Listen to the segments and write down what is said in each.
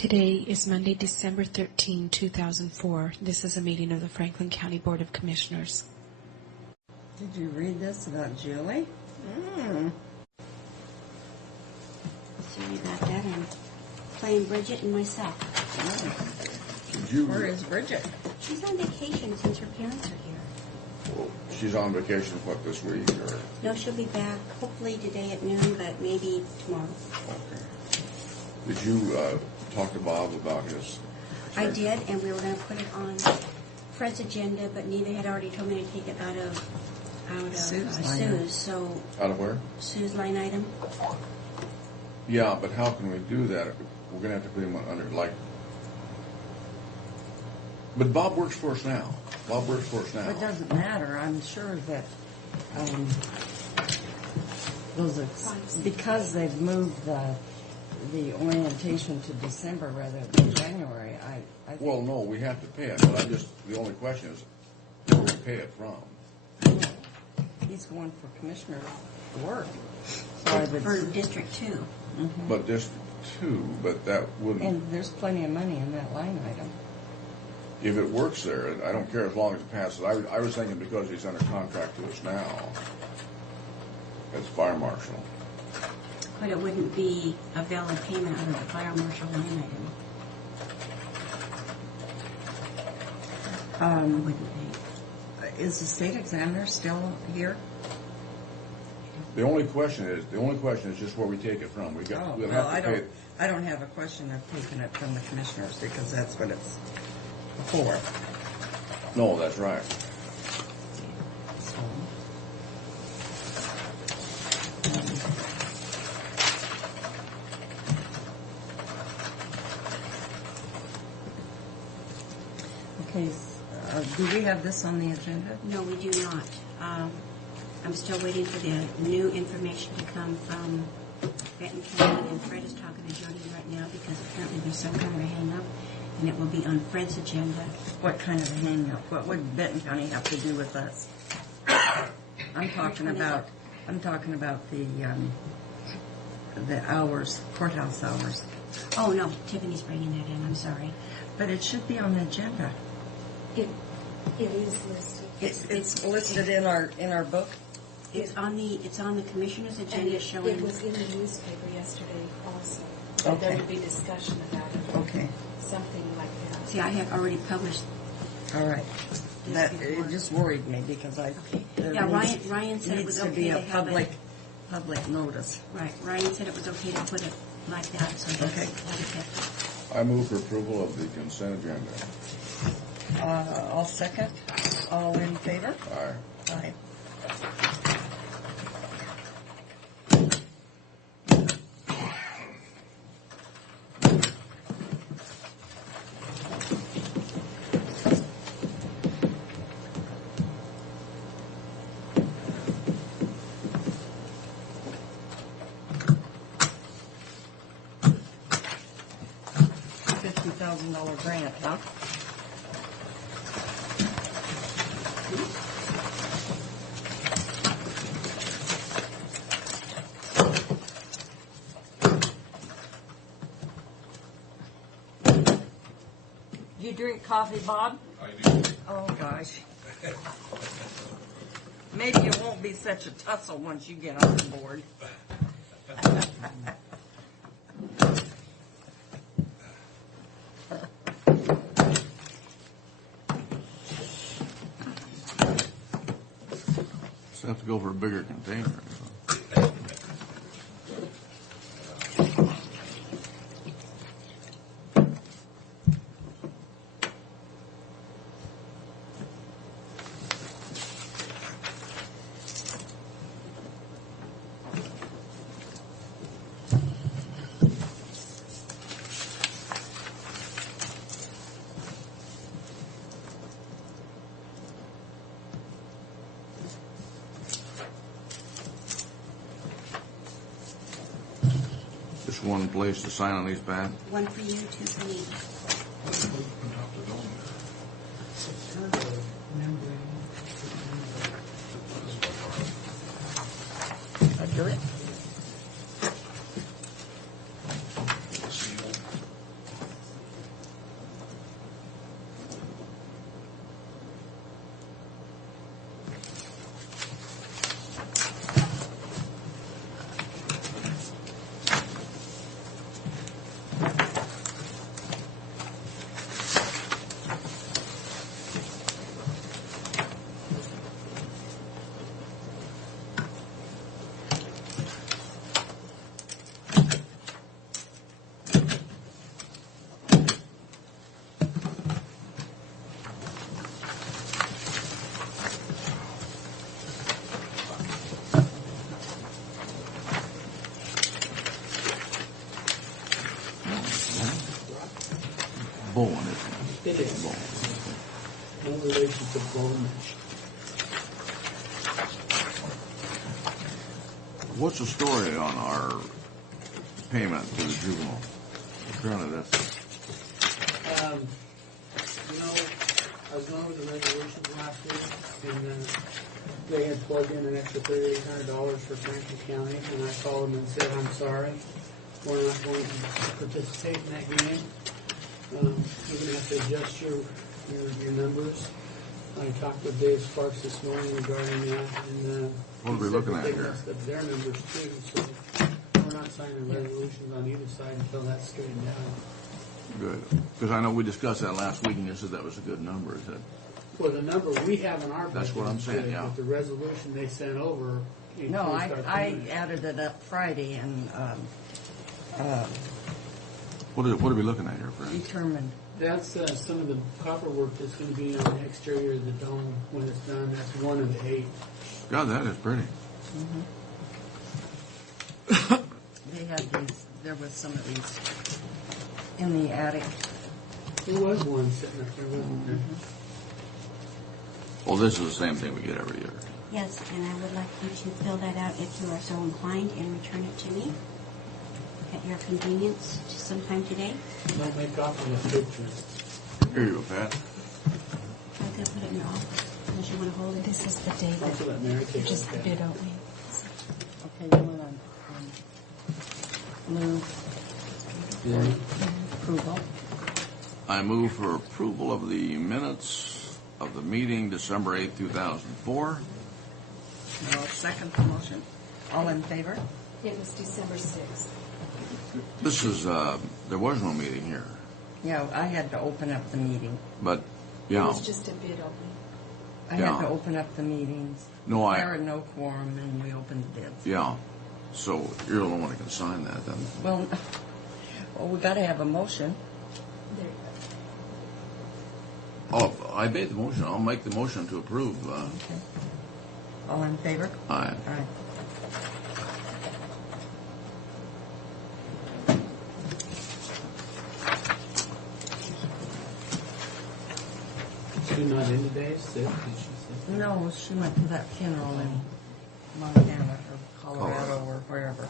Today is Monday, December 13, 2004. This is a meeting of the Franklin County Board of Commissioners. Did you read this about Julie? Sorry about that. I'm playing Bridget and myself. Where is Bridget? She's on vacation since her parents are here. Well, she's on vacation, what, this week? Or? No, she'll be back hopefully today at noon, but maybe tomorrow. Okay. Did you talk to Bob about his? I did, and we were going to put it on Fred's agenda, but Neva had already told me to take it out of Sue's. So Out of where? Sue's line item. Yeah, but how can we do that? We're going to have to put him under, like... But Bob works for us now. It doesn't matter. I'm sure that because they've moved the orientation to December rather than January. I think Well, no, we have to pay it, but the only question is, where we pay it from? he's going for commissioner work. So I would, For District 2. mm-hmm. But District 2, but that wouldn't... And there's plenty of money in that line item. If it works there, I don't care as long as it passes. I was thinking because he's under contract to us now, as fire marshal. But it wouldn't be a valid payment under the fire marshal line item. It wouldn't be. Is the state examiner still here? The only question is just where we take it from. We'll have to pay it. I don't have a question of taking it from the commissioners because that's what it's for. No, that's right. Okay, do we have this on the agenda? No, we do not. I'm still waiting for the new information to come from Benton County, and Fred is talking to Jody right now because apparently there's some kind of a hang-up, and it will be on Fred's agenda. What kind of a hang-up? What would Benton County have to do with us? I'm talking about the hours, courthouse hours. Oh, no, Tiffany's bringing that in. I'm sorry. But it should be on the agenda. It is listed. It's listed in our book. It's on the commissioner's agenda showing. It was in the newspaper yesterday also. Okay. There would be discussion about it. Okay. Something like that. See, I have already published. All right. That it just worried me because Yeah, Ryan said it was okay to be to a have public notice. Right, Ryan said it was okay to put it like that, so that's Okay. what it kept. I move for approval of the consent agenda. I'll second. All in favor? Aye. Aye. $50,000 grant, huh? You drink coffee, Bob? I do. Oh, gosh. Maybe it won't be such a tussle once you get on board. Just have to go for a bigger container. Just one place to sign on these, Pat? One for you, two for me. Under it? Bowen, isn't it? It is. Bowen. No relation to Bowman. What's the story on our payment to the juvenile? Apparently that's, I was going over the resolutions last week, and they had plugged in an extra $3,800 for Franklin County, and I called them and said, I'm sorry, we're not going to participate in that game. You're going to have to adjust your numbers. I talked with Dave Sparks this morning regarding that, and What are we he said looking that at they here? messed up their numbers too, so we're not signing resolutions on either side until that's straightened out. good. Because I know we discussed that last week and you said that was a good number. Is that, Well, the number we have in our budget. That's what I'm is saying, good, yeah. But the resolution they sent over. No, increased our I payment. added it up Friday and what are we looking at here, friend? determined. That's some of the copper work that's going to be on the exterior of the dome when it's done. That's one of 8. God, that is pretty. They had these, there was some of these in the attic. There was one sitting up there, wasn't there? Well, this is the same thing we get every year. Yes, and I would like you to fill that out if you are so inclined and return it to me at your convenience sometime today. Don't make copies of pictures. Here you go, Pat. I'm going to put it in your office unless you want to hold it. This is the day Also that let Mary take just a look the at bid it. opening. Okay, you want to move Yeah. approval? I move for approval of the minutes of the meeting December 8th, 2004. No, second the motion. All in favor? It was December 6th. This is, there was no meeting here, Yeah, I had to open up the meeting. but, It yeah. was just a bid opening. I Yeah. had to open up the meetings. No, There were no quorum, and we opened the bids. Yeah. So you're the only one who can sign that then. Well, we got to have a motion. There. Oh, I made the motion. I'll make the motion to approve. Okay. All in favor? Aye. Aye. She's not in today, sick, did she say? No, she went to that funeral in Montana or Colorado or wherever.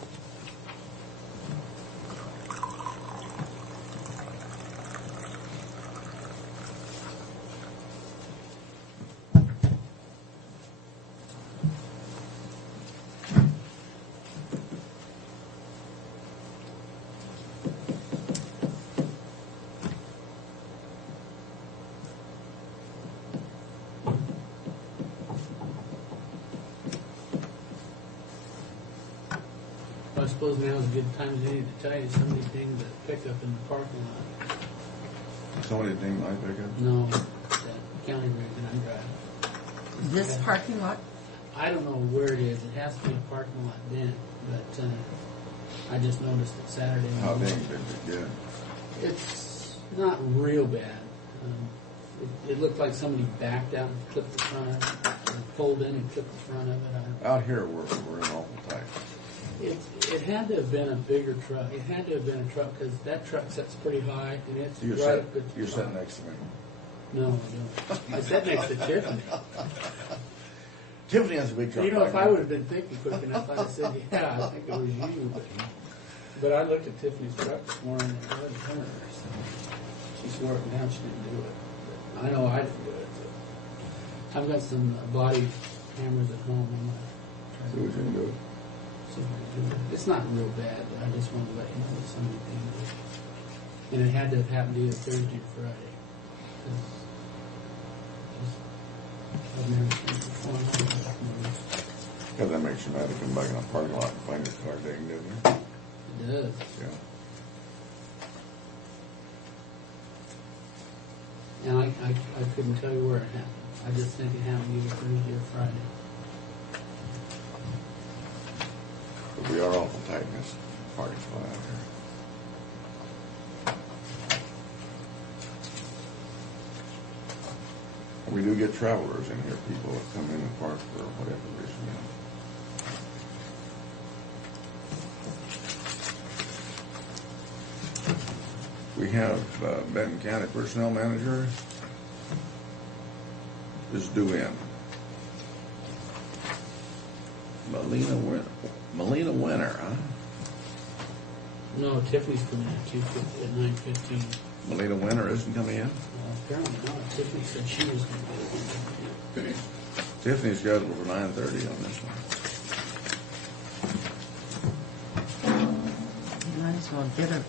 I suppose now is a good time as any to tell you some of these things that pick up in the parking lot. Somebody named I pick up? No, that county road that I'm driving. This parking lot? I don't know where it is. It has to be a parking lot then, but I just noticed it Saturday. How morning. big did it get? It's not real bad. It looked like somebody backed out and clipped the front of it, or pulled in and clipped the front of it. Out here, we're in awful tight. It had to have been a bigger truck. It had to have been a truck because that truck sits pretty high and it's You're, right up at you're the sitting top. next to me. No, I don't. I sat next to Tiffany. Tiffany has a big truck. You know, if like I that. would have been thinking quick enough, I'd have said, yeah, I think it was you. But I looked at Tiffany's truck this morning and it wasn't hers. She swore it down, she didn't do it. But I know I didn't do it. So. I've got some body hammers at home. I'm gonna See what you can do. see if I can do it. It's not real bad, but I just wanted to let you know some of the things. And it had to have happened either Thursday or Friday. 'Cause I've never seen it before. Because that makes you mad to come back in a parking lot and find your car dinged, doesn't it? It does. Yeah. And I couldn't tell you where it happened. I just think it happened either Thursday or Friday. But we are awful tight in this parking spot out here. And we do get travelers in here, people that come in and park for whatever reason. You know. We have Benton County Personnel Manager is due in. Melina Winter, huh? No, Tiffany's coming at 2:50 at 9:15. Melina Winter isn't coming in? Apparently not. Tiffany said she was going to be there. Tiffany's scheduled for 9:30 on this one. You might as well get it.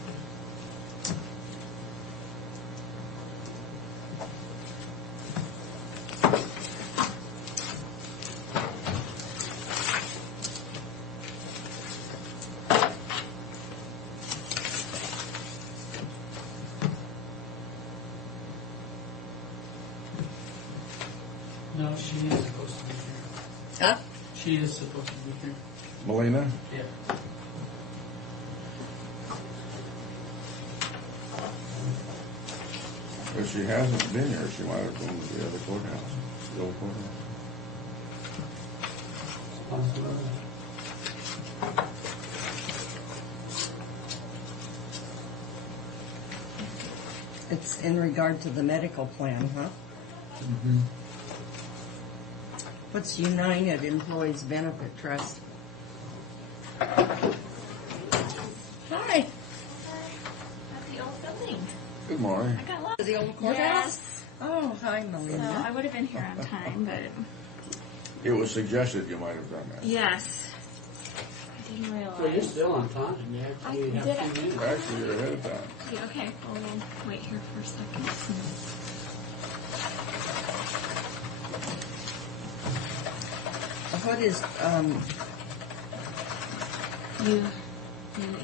No, she is supposed to be here. Huh? She is supposed to be here. Melina? Yeah. If she hasn't been here, she might have gone to the other courthouse, the old courthouse. It's a possibility. It's in regard to the medical plan, huh? Mm-hmm. What's United Employees Benefit Trust? Hi. At the old building. Good morning. I got lost. The old courthouse? Yes. Oh, hi, So Melina. I would have been here on time, but It was suggested you might have done that. yes. I didn't Well, you're realize. still on time. You actually I have did 2 it. minutes. Actually, you're ahead of time. Yeah, okay, well, we'll wait here for a second. What is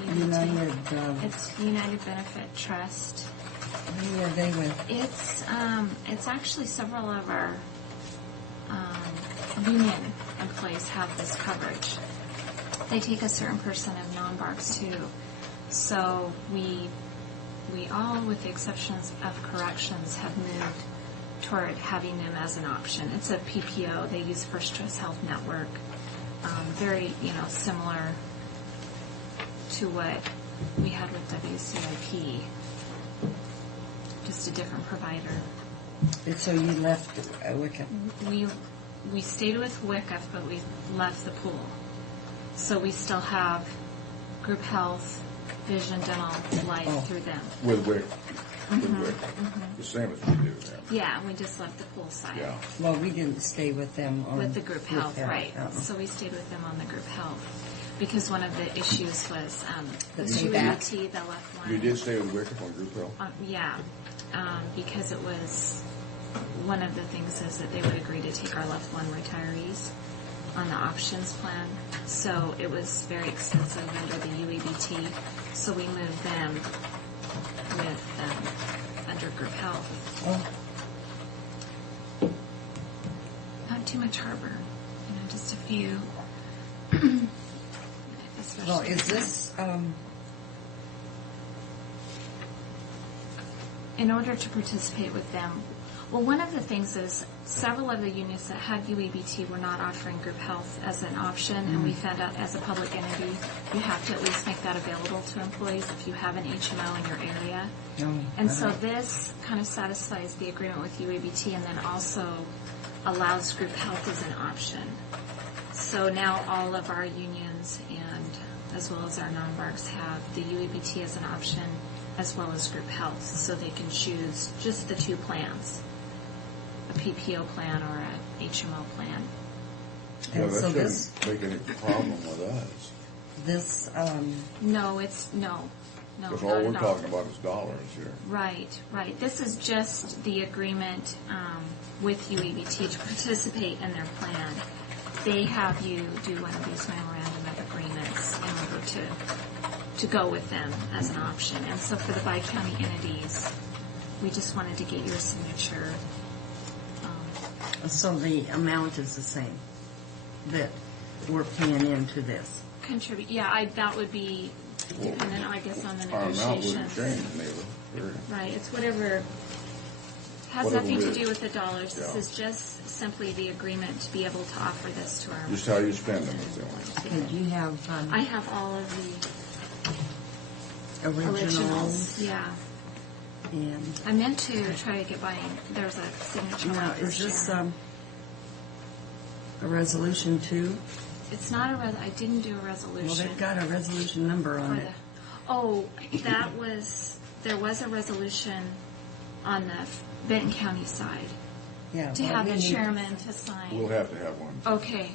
United, It's United Benefit Trust. who are they with? It's actually several of our union employees have this coverage. They take a certain percent of non-barks too. So we all, with the exceptions of corrections, have moved toward having them as an option. It's a PPO. They use First Choice Health Network. Very, similar to what we had with WCIP. Just a different provider. And so you left Wicca. We stayed with WICF, but we left the pool. So we still have group health, vision, dental, life Oh. through them. With WIC. With WIC. The same as we do there. Yeah, we just left the pool side. Yeah. Well, we didn't stay with them on With the group health, that. right. So we stayed with them on the group health. Because one of the issues was The the payback. UET, the left one. You did stay with WIC on group health? Yeah, because it was, one of the things is that they would agree to take our left one retirees on the options plan. So it was very expensive under the UEBT. So we moved them with under group health. Oh, Not too much harbor, just a few. well, is this, in order to participate with them, well, one of the things is several of the unions that had UEBT were not offering group health as an option, and we found out as a public entity, you have to at least make that available to employees if you have an HMO in your area. no. And so this kind of satisfies the agreement with UABT and then also allows group health as an option. So now all of our unions and as well as our non-barks have the UABT as an option as well as group health, so they can choose just the two plans, a PPO plan or a HMO plan. Yeah, And that so this, shouldn't make any problem with us. this, No, it's no, Because not all we're at all. talking about is dollars here. Right. This is just the agreement with UEBT to participate in their plan. They have you do one of these memorandum of agreements in order to go with them as an option. And so for the bi-county entities, we just wanted to get your signature. so the amount is the same that we're paying into this. Contribute. Yeah, that would be dependent, I guess, on the Our amount wouldn't negotiations. change, neither. Period. Right. It's whatever. Has Whatever nothing to it do is. with the dollars. This Yeah. is just simply the agreement to be able to offer this to our. Just how you spend them is the only. Did you have I have all of the originals? originals. Yeah. And I meant to try to get by. There's a signature now, line for is this Sharon. a resolution too? It's not a I didn't do a resolution. Well, they've got a resolution number on for it. There was a resolution on the Benton County side Yeah. to well, have we the need- chairman to sign. We'll have to have one, Okay.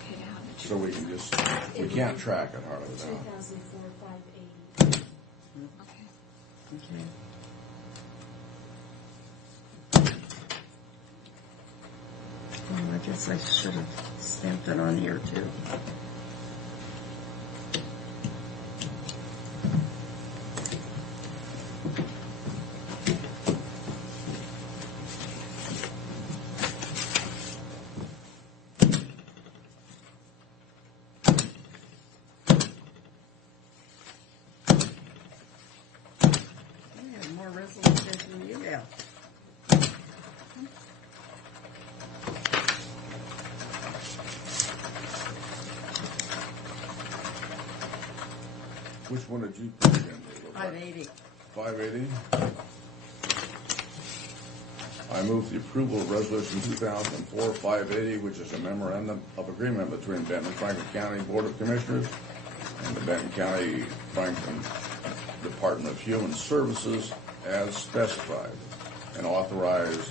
Okay, to have the so we can just, we can't track it hardly now. 2004-580. Okay. Okay. Well, I guess I should have stamped it on here too. I have more resolutions than you have. Which one did you put in? 580. 580? I move the approval of Resolution 2004-580, which is a memorandum of agreement between Benton and Franklin County Board of Commissioners and the Benton County Franklin Department of Human Services as specified, and authorize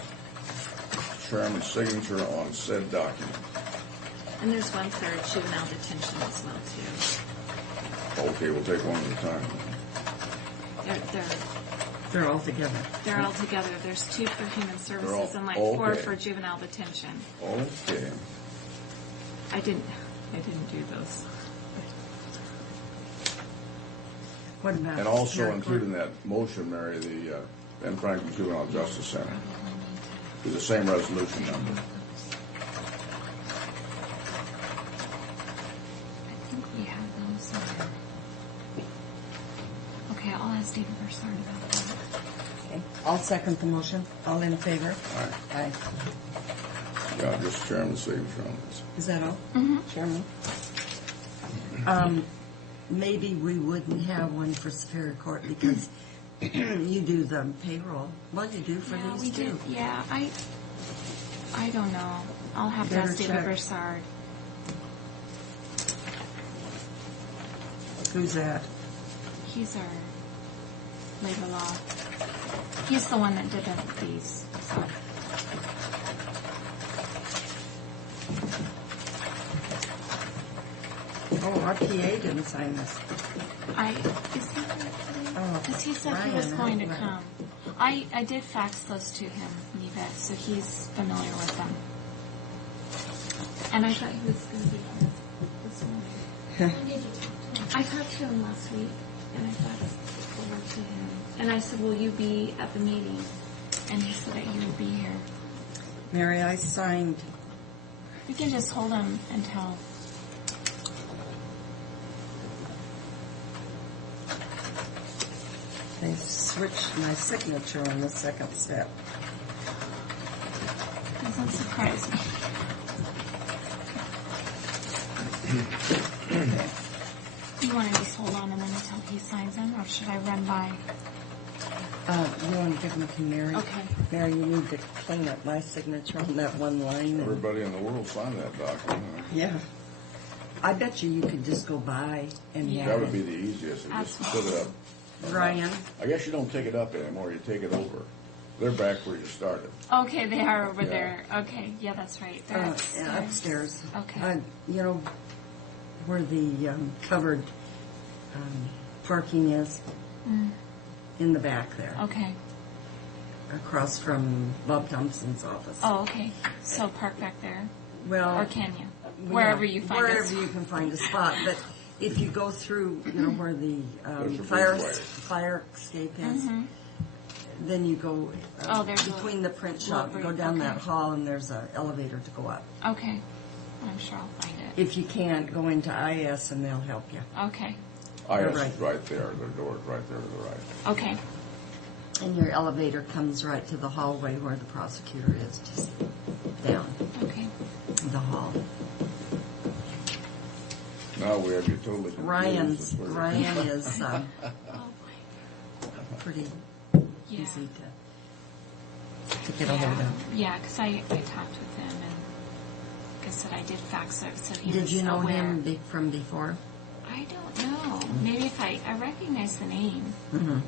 chairman's signature on said document. And there's one for juvenile detention as well too. Okay, we'll take one at a time. They're all together. They're all together. There's 2 for human services and like 4 okay. for juvenile detention. Okay. I didn't do those. What about? And also Superior include Court? in that motion, Mary, the Ben Franklin Juvenile Justice Center. With the same resolution number. I think we have them somewhere. Okay, I'll ask David Broussard about that. Okay. I'll second the motion. All in favor? Aye. Aye. Yeah, just chairman's signature on this. Is that all? Mm-hmm. Chairman? Maybe we wouldn't have one for Superior Court because you do the payroll. Well, you do for Yeah, we these did. too. Yeah, I don't know. I'll have to Better ask David check. Broussard. Who's that? He's our labor law. He's the one that did these. So. Oh, our PA didn't sign this. Is he here today? Oh, Because he said he Ryan, was going to right. come. I did fax those to him, Yvette, so he's familiar with them. And I thought he was going to be here this morning. When did you talk to him? I talked to him last week, and I faxed over to him. And I said, will you be at the meeting? And he said that you would be here. Mary, I signed. We can just hold him until... They switched my signature on the second step. Doesn't surprise me. You want to just hold on a minute until he signs them, or should I run by? You want to give them to Mary? Okay. Mary, you need to clean up my signature on that one line. and- Everybody in the world signed that document. Huh? Yeah. I bet you could just go by and Yeah. That would be the easiest. And just put it up. Ryan. I guess you don't take it up anymore. You take it over. They're back where you started. Okay, they are over Yeah. there. Okay, yeah, that's right. They're upstairs. Yeah, upstairs. Okay. You know where the covered parking is? In the back there, Okay. across from Bob Thompson's office. Oh, okay. So park back there, Well, or can you? yeah, Wherever you find wherever us. you can find a spot. But if you go through, you know where the There's a fire bridgeway. fire escape is, Mhm. then you go Oh, there's a between the print little shop, you go bridge, down okay. that hall, and there's an elevator to go up. Okay. I'm sure I'll find it. If you can't, go into IS and they'll help you. Okay. IS right. is right there. The door's right there to the right. Okay. And your elevator comes right to the hallway where the prosecutor is, just down Okay. the hall. Now we have you totally confused. Ryan is Oh boy. pretty Yeah. easy to get a hold of. Yeah, because I talked with him, and like I said, I did fax it, so he Did was you know aware. him from before? I don't know. Maybe if I recognize the name. Mm-hmm.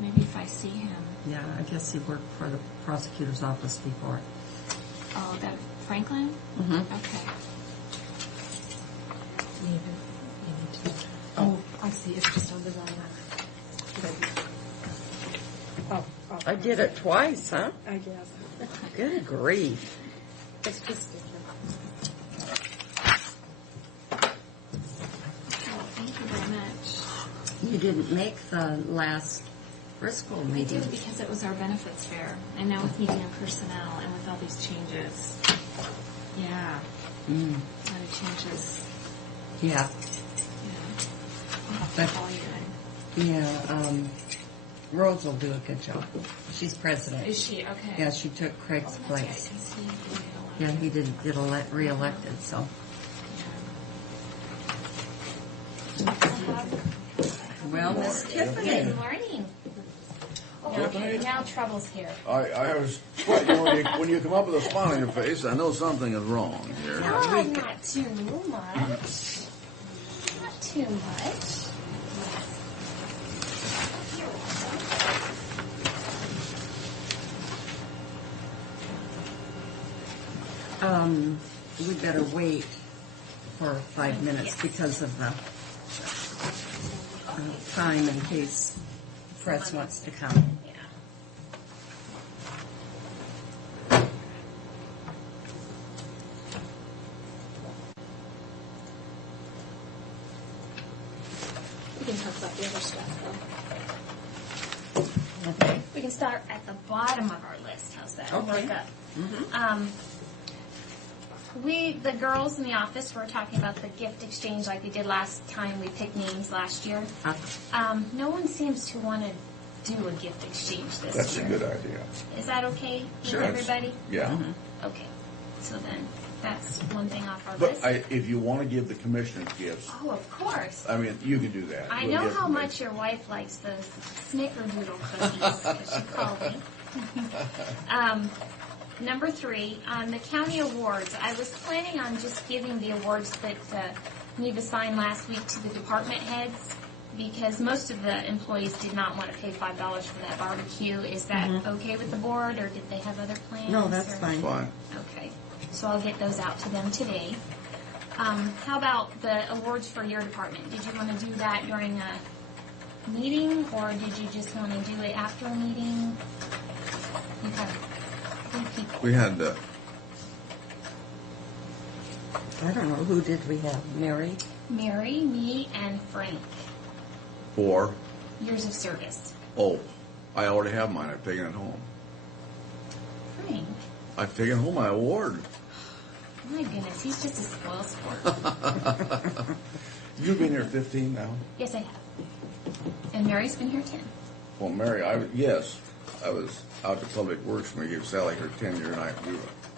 Maybe if I see him. Yeah, I guess he worked for the prosecutor's office before. Oh, that Franklin? Mm-hmm. Okay. Oh, I see. It's just on the wrong one. Oh, I did it twice, huh? I guess. Good grief. It's just different. Well, thank you very much. You didn't make the last Briscoe I meeting. did because it was our benefits fair, and now with meeting and personnel, and with all these changes, yeah, a lot of changes. Yeah. Yeah, I'll have to But- call you. Rose will do a good job. She's president. Is she okay? Yeah, she took Craig's That's right, I place. can see. Yeah, he didn't get reelected, so. Well, Miss Tiffany. Good morning. Tiffany? Now trouble's here. I was, when you come up with a smile on your face, I know something is wrong here. Oh, not too much. Not too much. We better wait for 5 minutes because of the time in case press wants to come. Yeah. We can talk about the other stuff, though. Okay. We can start at the bottom of our list. How's that? Okay. Work up. The girls in the office were talking about the gift exchange like we did last time. We picked names last year. No one seems to want to do a gift exchange this That's a year. good idea. Is that okay with Sure. everybody? Yeah. Okay. So then that's one thing off our But list. if you want to give the commissioners gifts, Oh, of course. I mean, you can do that. I We'll know get how them. much your wife likes the snickerdoodle cookies, 'cause she called me. Number 3, on the county awards, I was planning on just giving the awards that Neva signed last week to the department heads because most of the employees did not want to pay $5 for that barbecue. Is that okay with the board, or did they have other plans? No, that's or- fine. Fine. Okay, so I'll get those out to them today. How about the awards for your department? Did you want to do that during a meeting, or did you just want to do it after a meeting? You have 3 people. We had, I don't know, who did we have? Mary? Mary, me, and Frank. 4. Years of service. Oh, I already have mine. I've taken it home. Frank? I've taken home my award. My goodness, he's just a spoil sport. You've been here 15 now? Yes, I have. And Mary's been here 10. Well, Mary, I was out to Public Works when we gave Sally her tenure, and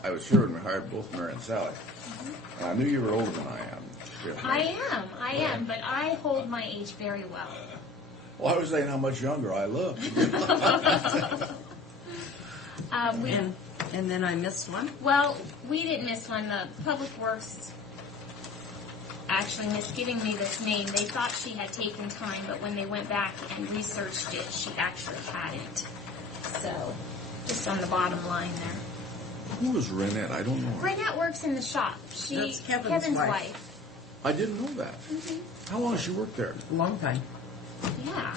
I was sure when we hired both Mary and Sally. And I knew you were older than I am. I am, but I hold my age very well. Well, I was saying how much younger I look. And then I missed one? Well, we didn't miss one. The Public Works actually missed giving me this name. They thought she had taken time, but when they went back and researched it, she actually hadn't. So, just on the bottom line there. Who was Renette? I don't know. Renette works in the shop. That's Kevin's wife. I didn't know that. How long has she worked there? A long time. Yeah.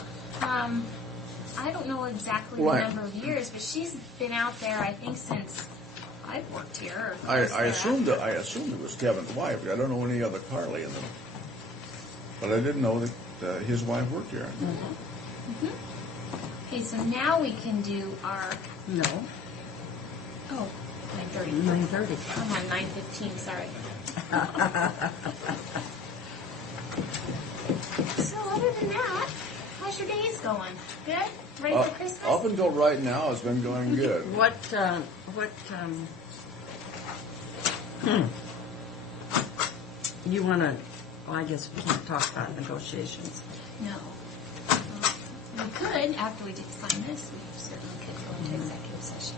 I don't know exactly Right. the number of years, but she's been out there, I think, since I've worked here. or I close assumed thereafter. it was Kevin's wife. I don't know any other Carly in them. But I didn't know that his wife worked here. Okay, so now we can do our... No, Oh, 9:30. 9:30. I'm on 9:15, sorry. So other than that, how's your days going? Good? Ready for Christmas? Up until right now, it's been going good. You want to, well, I guess we can't talk about negotiations. No. We could, after we did sign this, we certainly could go into executive session.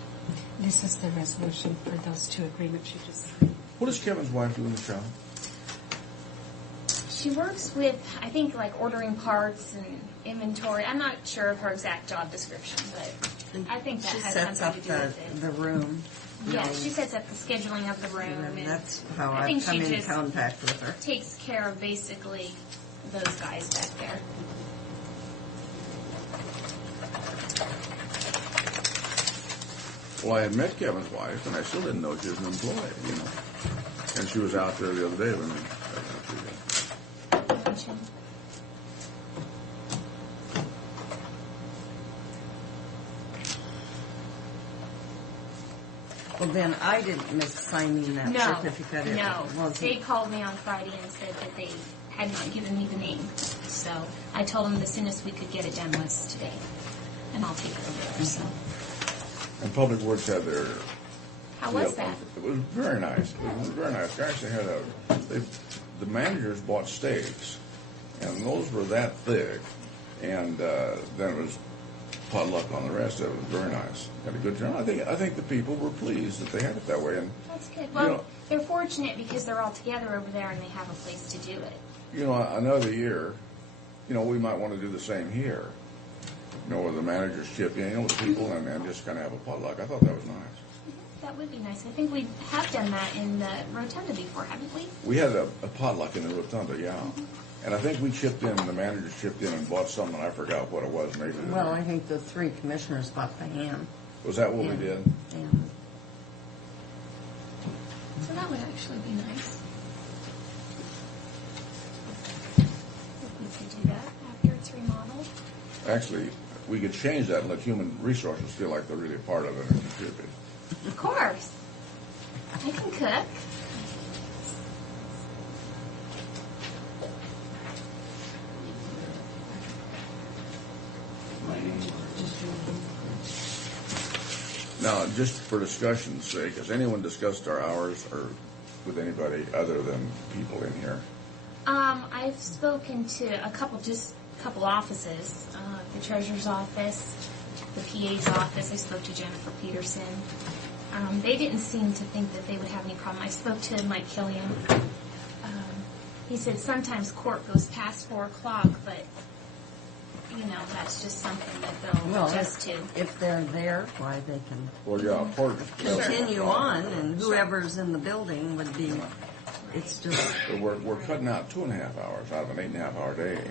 This is the resolution for those two agreements you just signed. What does Kevin's wife do in the shop? She works with, I think, like ordering parts and inventory. I'm not sure of her exact job description, but I think that She has sets something up to do with it. the room. Yeah, she sets up the scheduling of the room. And And that's how I I've think come she in just contact with her. takes care of basically those guys back there. Well, I had met Kevin's wife, and I still didn't know she was an employee, you know. And she was out there the other day when we. Well, then I didn't miss signing that No, certificate. It no. wasn't. They called me on Friday and said that they had not given me the name. So I told them the soonest we could get it done was today. And I'll take it over there, so. And Public Works had their. How was that? It was very nice. It was very nice. They actually had the managers bought steaks, and those were that thick, and then it was potluck on the rest of it. It was very nice. Had a good time. I think the people were pleased that they had it that way. And That's good. Well, they're fortunate because they're all together over there and they have a place to do it. you know, another year, you know, we might want to do the same here. You know, where the managers chip in, you know, with people and just kind of have a potluck. I thought that was nice. That would be nice. I think we have done that in the Rotunda before, haven't we? We had a potluck in the Rotunda, yeah. Mm-hmm. And I think we chipped in, the managers chipped in and bought something, I forgot what it was, maybe. Well, I think the 3 commissioners bought the ham. Was that what we did? And So that would actually be nice. If we could do that after it's remodeled. Actually, we could change that and let human resources feel like they're really a part of it and contribute. Of course. I can cook. Now, just for discussion's sake, has anyone discussed our hours or with anybody other than people in here? I've spoken to a couple offices, the treasurer's office, the PA's office. I spoke to Jennifer Peterson. They didn't seem to think that they would have any problem. I spoke to Mike Killian. He said sometimes court goes past 4 o'clock, but you know, that's just something that they'll adjust to. if they're there, why they can Well, yeah, of course. continue on, and whoever's in the building would be, it's just, We're cutting out 2.5 hours out of an 8.5-hour day.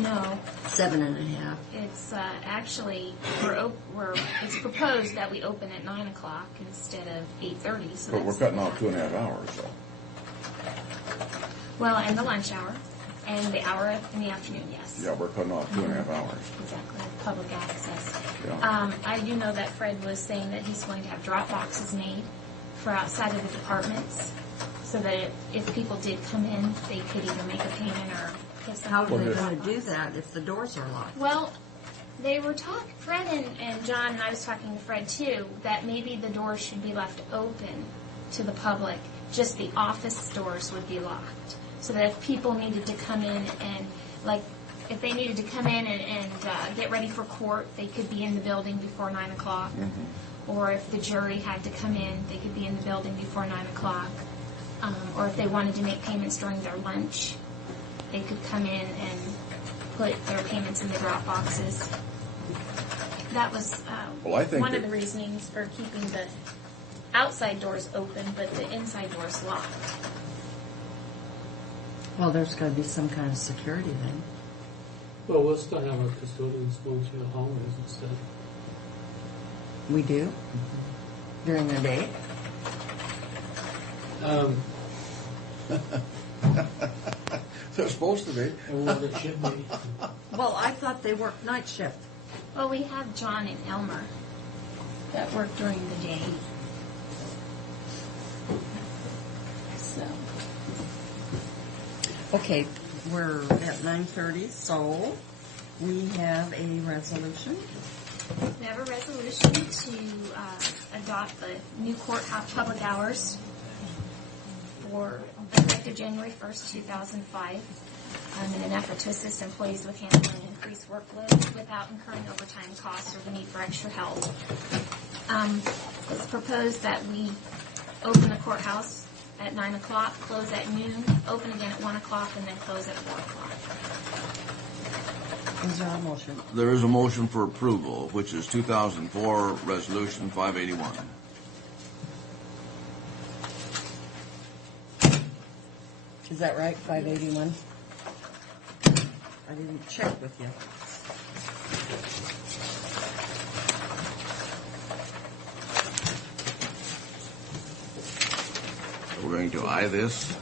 No, 7.5. it's actually it's proposed that we open at 9 o'clock instead of 8:30. So But we're that's cutting off 2.5 hours, so. well, and the lunch hour, and the hour in the afternoon. Yes. Yeah, we're cutting off 2.5 hours. Exactly, public access. Yeah. I do know that Fred was saying that he's going to have drop boxes made for outside of the departments, so that if people did come in, they could either make a payment or get some. How are they Well, going to do that if the doors are locked? Well, they were talking, Fred and John, and I was talking to Fred too, that maybe the doors should be left open to the public. Just the office doors would be locked. So that if people needed to come in and, like, if they needed to come in and get ready for court, they could be in the building before 9 o'clock. Mm-hmm. Or if the jury had to come in, they could be in the building before 9 o'clock. Or if they wanted to make payments during their lunch, they could come in and put their payments in the drop boxes. That was Well, I think one of that- the reasonings for keeping the outside doors open, but the inside doors locked. Well, there's got to be some kind of security then. Well, we'll still have our custodians going through the hallways and stuff. We do? During the day? They're supposed to be. Or what it should be. Well, I thought they worked night shift. Well, we have John and Elmer that work during the day. So, Okay, we're at 9:30, so we have a resolution. we have a resolution to adopt the new courthouse public hours for effective January 1st, 2005. in an effort to assist employees with handling increased workload without incurring overtime costs or the need for extra help. It's proposed that we open the courthouse at 9 o'clock, close at noon, open again at 1 o'clock, and then close at 4 o'clock. Is there a motion? There is a motion for approval, which is 2004 Resolution 581. Is that right, 581? I didn't check with you. We're going to aye this.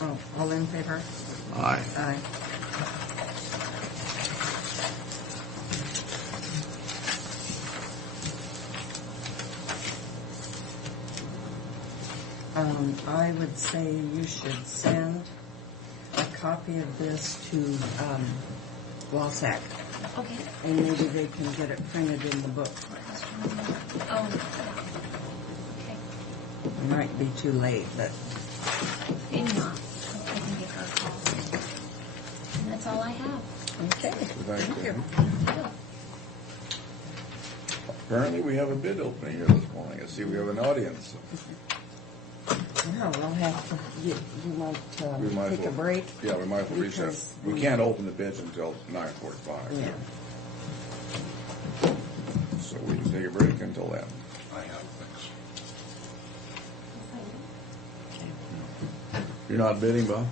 Oh, all in favor? Aye. Aye. I would say you should send a copy of this to Wasack, Okay. and maybe they can get it printed in the book. Oh, yeah. Okay. It might be too late, but Maybe not. I can give her a call. And that's all I have. okay. Thank you. Apparently, we have a bid opening here this morning. I see we have an audience. Yeah, we'll have to, you might We might as take a well- break. Yeah, we might as well recess. Because We can't open the bids until 9:45. Yeah. So we can take a break until then. I have things. You're not bidding, Bob?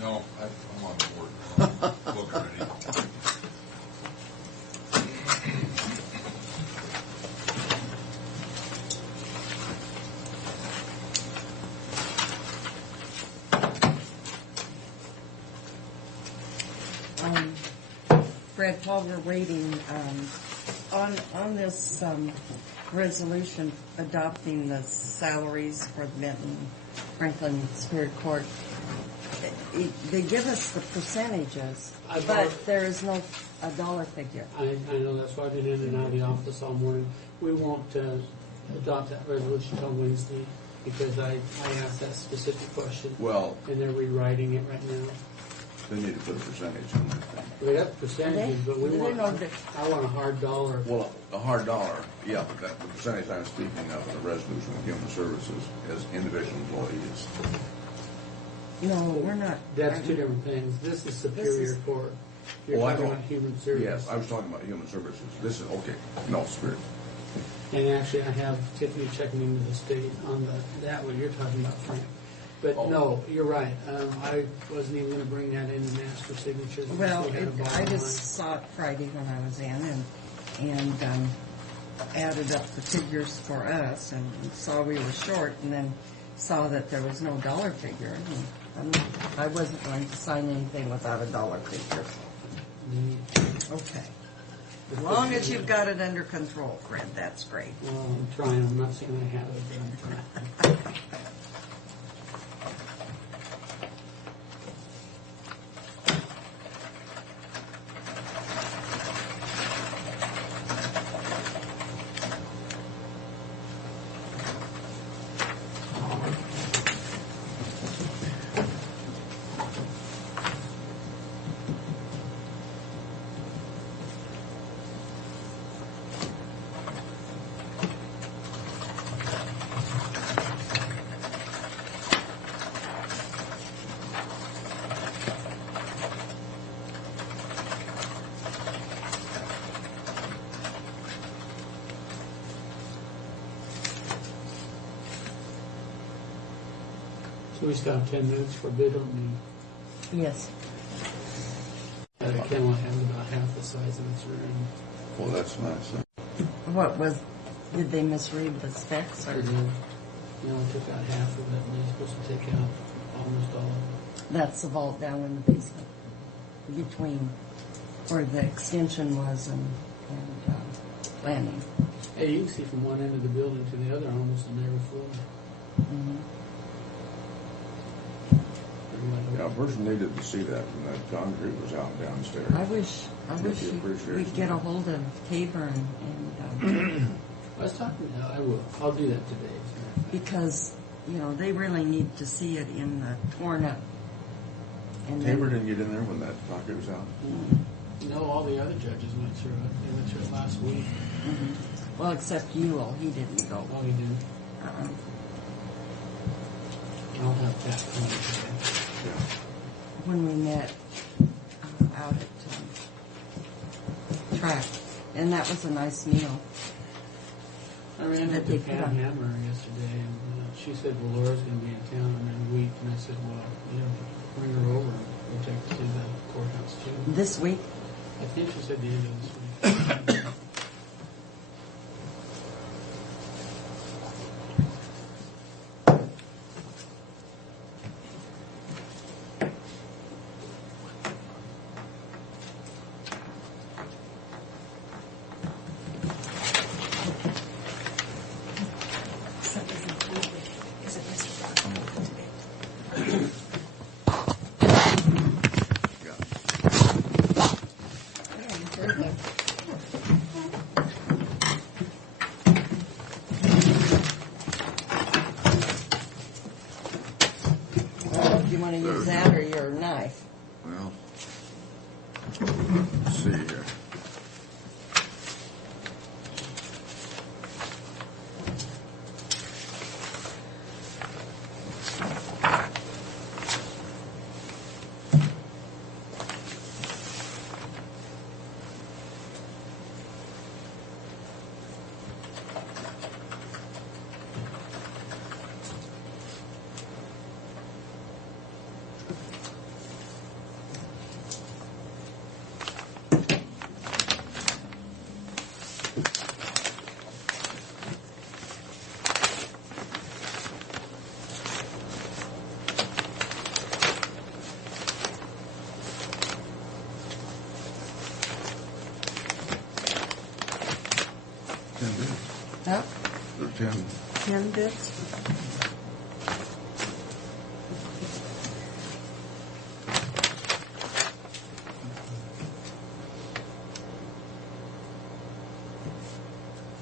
No, I'm on board. Book ready. Fred, while we're waiting, on this resolution adopting the salaries for the Benton Franklin Superior Court, they give us the percentages, but there is no a dollar figure. I know, that's why I've been in and out of the office all morning. We won't adopt that resolution until Wednesday, because I asked that specific question, Well, and they're rewriting it right now. they need to put a percentage on that thing. We have percentages, but we Do they want, know that- I want a hard dollar. Well, a hard dollar, yeah, but that, the percentage I'm speaking of in the resolution of human services as individual employees. No, we're not. That's two different things. This is Superior Court. You're Oh, I talking know. about human services. Yes, I was talking about human services. This is, okay, no, Spirit. And actually, I have Tiffany checking into the state on that what you're talking about, Frank. But Oh. no, you're right. I wasn't even going to bring that in and ask for signatures. Well, We had a I bottom just line. saw it Friday when I was in and added up the figures for us and saw we were short, and then saw that there was no dollar figure. And I wasn't going to sign anything without a dollar figure. Okay. As long as you've got it under control, Fred, that's great. Well, I'm trying. I'm not saying I have it, but I'm trying. So we still have 10 minutes for bid opening. Yes. The kennel has about half the size of its room. Well, that's nice. What was, did they misread the specs? Or? You know, I took out half of it, and they're supposed to take out almost all of it. That's the vault down in the basement, between where the extension was and landing. Hey, you can see from one end of the building to the other almost on every floor. Mhm. Yeah, a person needed to see that when that concrete was out downstairs. I wish Get the appreciation. we'd get a hold of Tabor and I was talking, I will. I'll do that today. as a matter of fact. because, you know, they really need to see it in the torn up And Tabor then, didn't get in there when that docket was out? No, all the other judges went through it. They went through it last week. well, except Ewell, he didn't go. Oh, he did. Uh-uh. I'll have that coming today. Yeah. When we met out at Track, and that was a nice meal. I ran That into they put Pam on. Hammer yesterday, and she said, well, Laura's going to be in town in a week. And I said, well, bring her over and we'll take her to the courthouse, too. This week, I think she said the end of this week. do you want to use that or your knife? Well, let's see here. Huh? 10. 10 bits?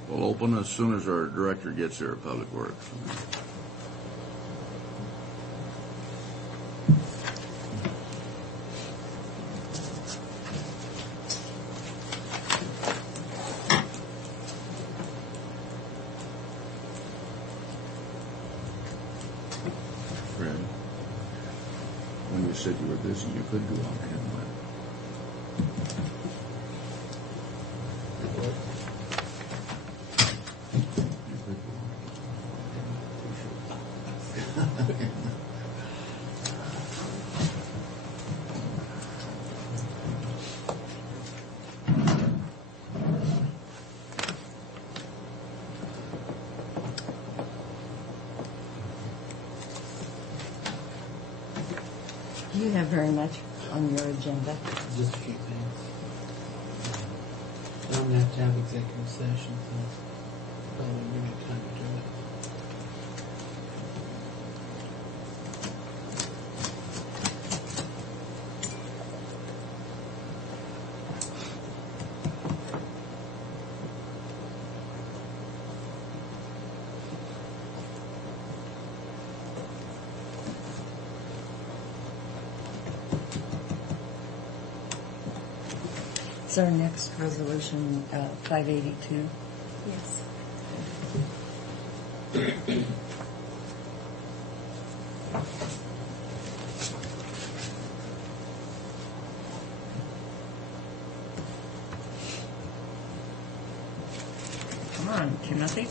We'll open as soon as our director gets here at Public Works. Fred, when you said you were busy, you could go on ahead and you could go on. Do you have very much on your agenda? Just a few things. I'm going to have executive session, so probably we have time to do it. Is our next resolution 582? Yes. Come on, Timothy.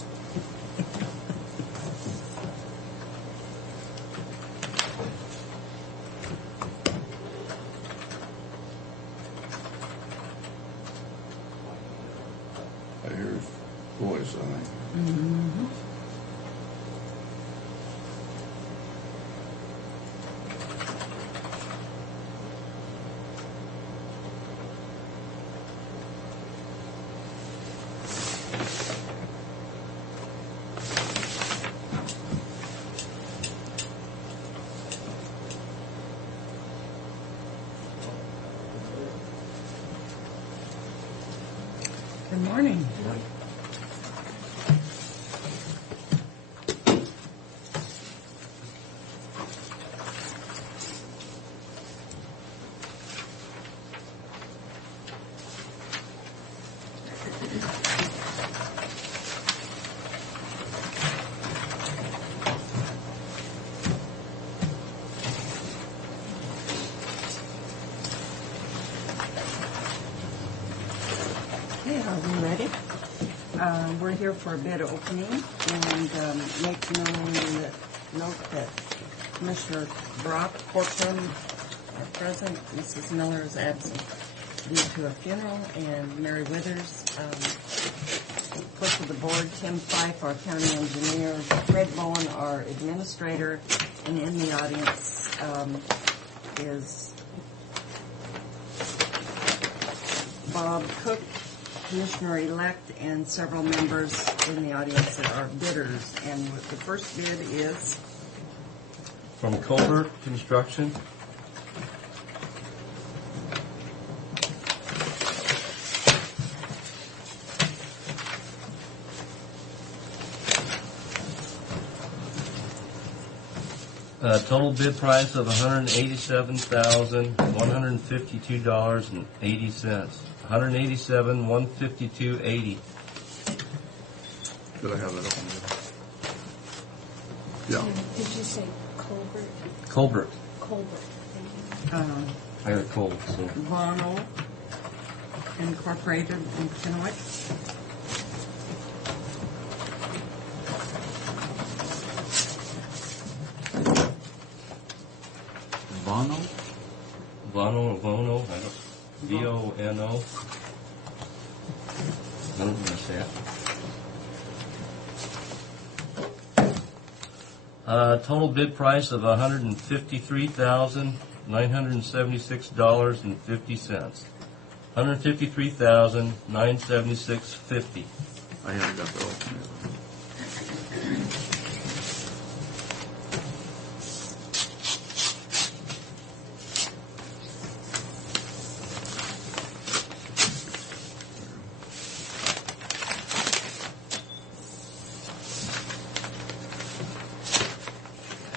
I hear his voice, I think. Mm-hmm. Good morning. Okay, are we ready? We're here for a bid opening and make note that Commissioner Brock Corcoran are present. Mrs. Miller is absent due to a funeral, and Mary Withers, clerk of the board, Tim Fife, our county engineer, Fred Bowen, our administrator, and in the audience is Bob Cook, Commissioner-elect, and several members in the audience that are bidders. And the first bid is From Colbert Construction. Total bid price of $187,152.80. $187,152.80. Did I have that open? Yeah. Did you say Colbert? Colbert. Colbert. Thank you. I got a cold, so. Bono Incorporated in Kennewick. Bono? Vono or Vono, V-O-N-O. I don't know how to say it. Total bid price of $153,976.50. $153,976.50. I haven't got that open yet.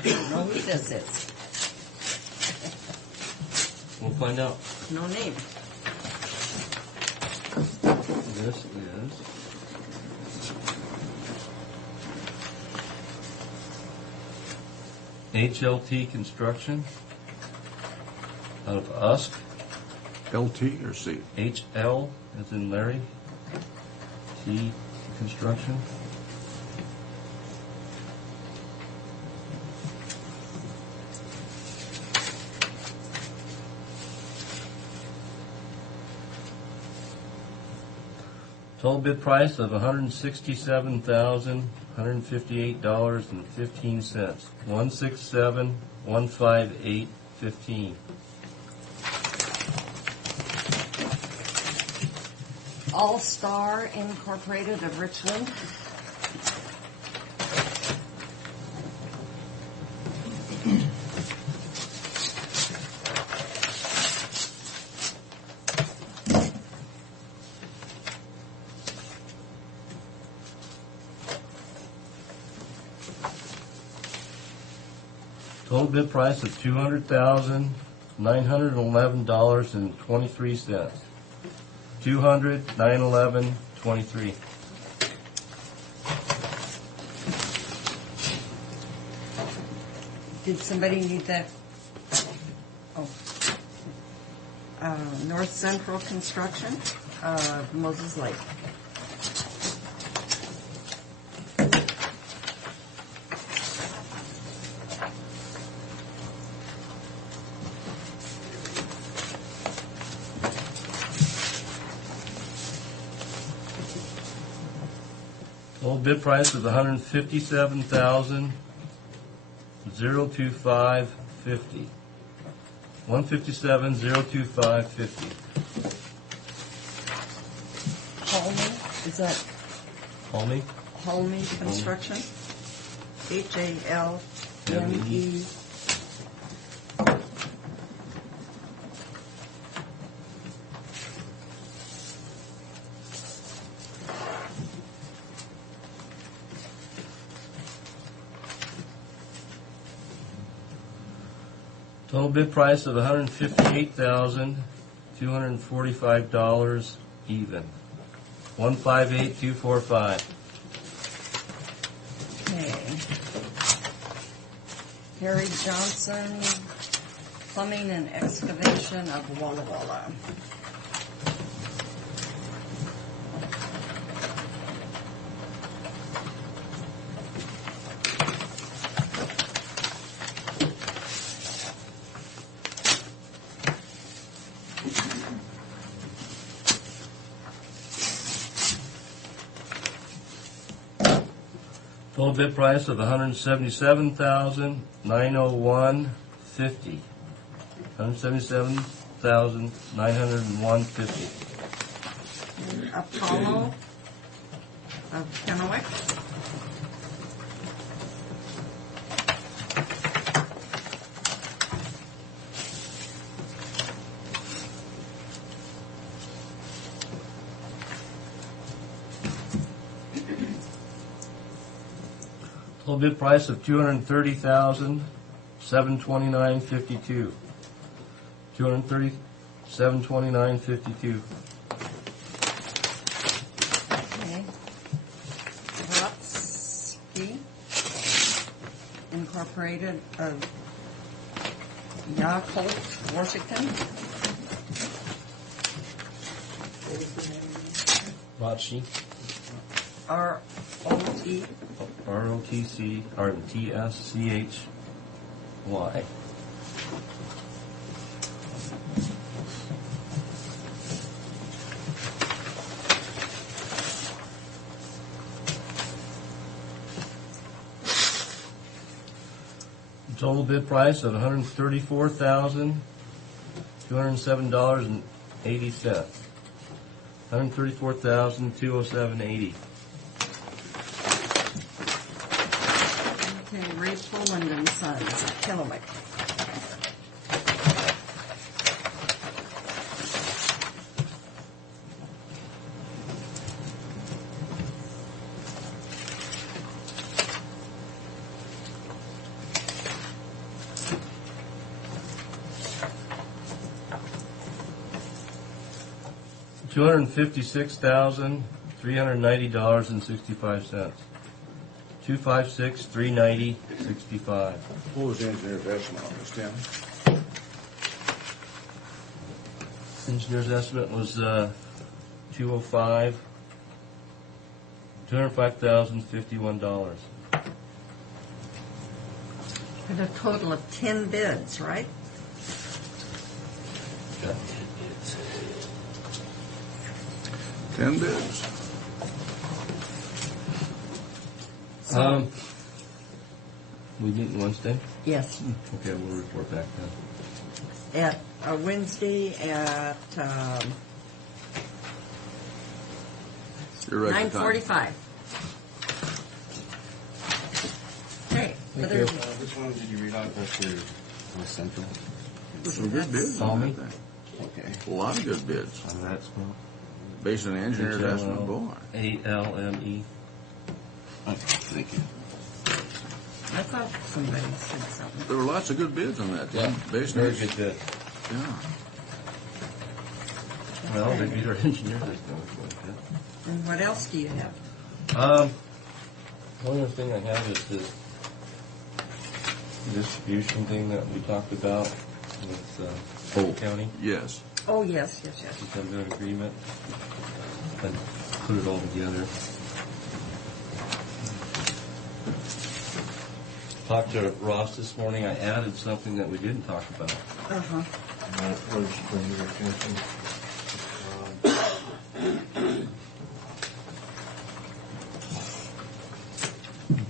I don't know who this is. We'll find out. No name. This is HLT Construction out of Usk. LT or C? HL as in Larry. T Construction. Total bid price of $167,158.15. $167,158.15. All Star Incorporated of Richland. Total bid price of $200,911.23. $200,911.23. Did somebody need that? Oh. North Central Construction, Moses Lake. Total bid price was $157,025.50. $157,025.50. Halmy, is that Halmy? Halmy Construction? H-A-L-M-E. Total bid price of $158,245 even. $158,245. Okay. Harry Johnson, Plumbing and Excavation of Walla Walla. Total bid price of $177,901.50. $177,901.50. Apollo of Kennewick. Total bid price of $230,729.52. $230,729.52. Okay. Brodsky Incorporated of Yakult, Washington. What is the name? Rotchi. R-O-T. R-O-T-C, or T-S-C-H-Y. Total bid price of $134,207.80. $134,207.80. Okay, Ray Poland and Sons of Kennewick. $256,390.65. $256,390.65. What was the engineer's estimate on this, Tim? Engineer's estimate was $205,051. And a total of 10 bids, right? 10 bids. We meet Wednesday? Yes. Okay, we'll report back then. At Wednesday at You're right. 9:45. Okay. Thank other- you. Which one did you read out? That's for West Central. Some good bids Call on me. that thing. Okay. A lot of good bids. That's Based on the engineer's estimate, boy. A-L-M-E. Okay, thank you. I thought somebody said something. There were lots of good bids on that, Tim. Based on Very this- good bid. Yeah. Well, they beat our engineer this time. And what else do you have? One other thing I have is the distribution thing that we talked about with county. Yes. Oh, yes, yes, yes. We come to an agreement and put it all together. Talked to Ross this morning. I added something that we didn't talk about. Uh-huh. Where did you bring your attention?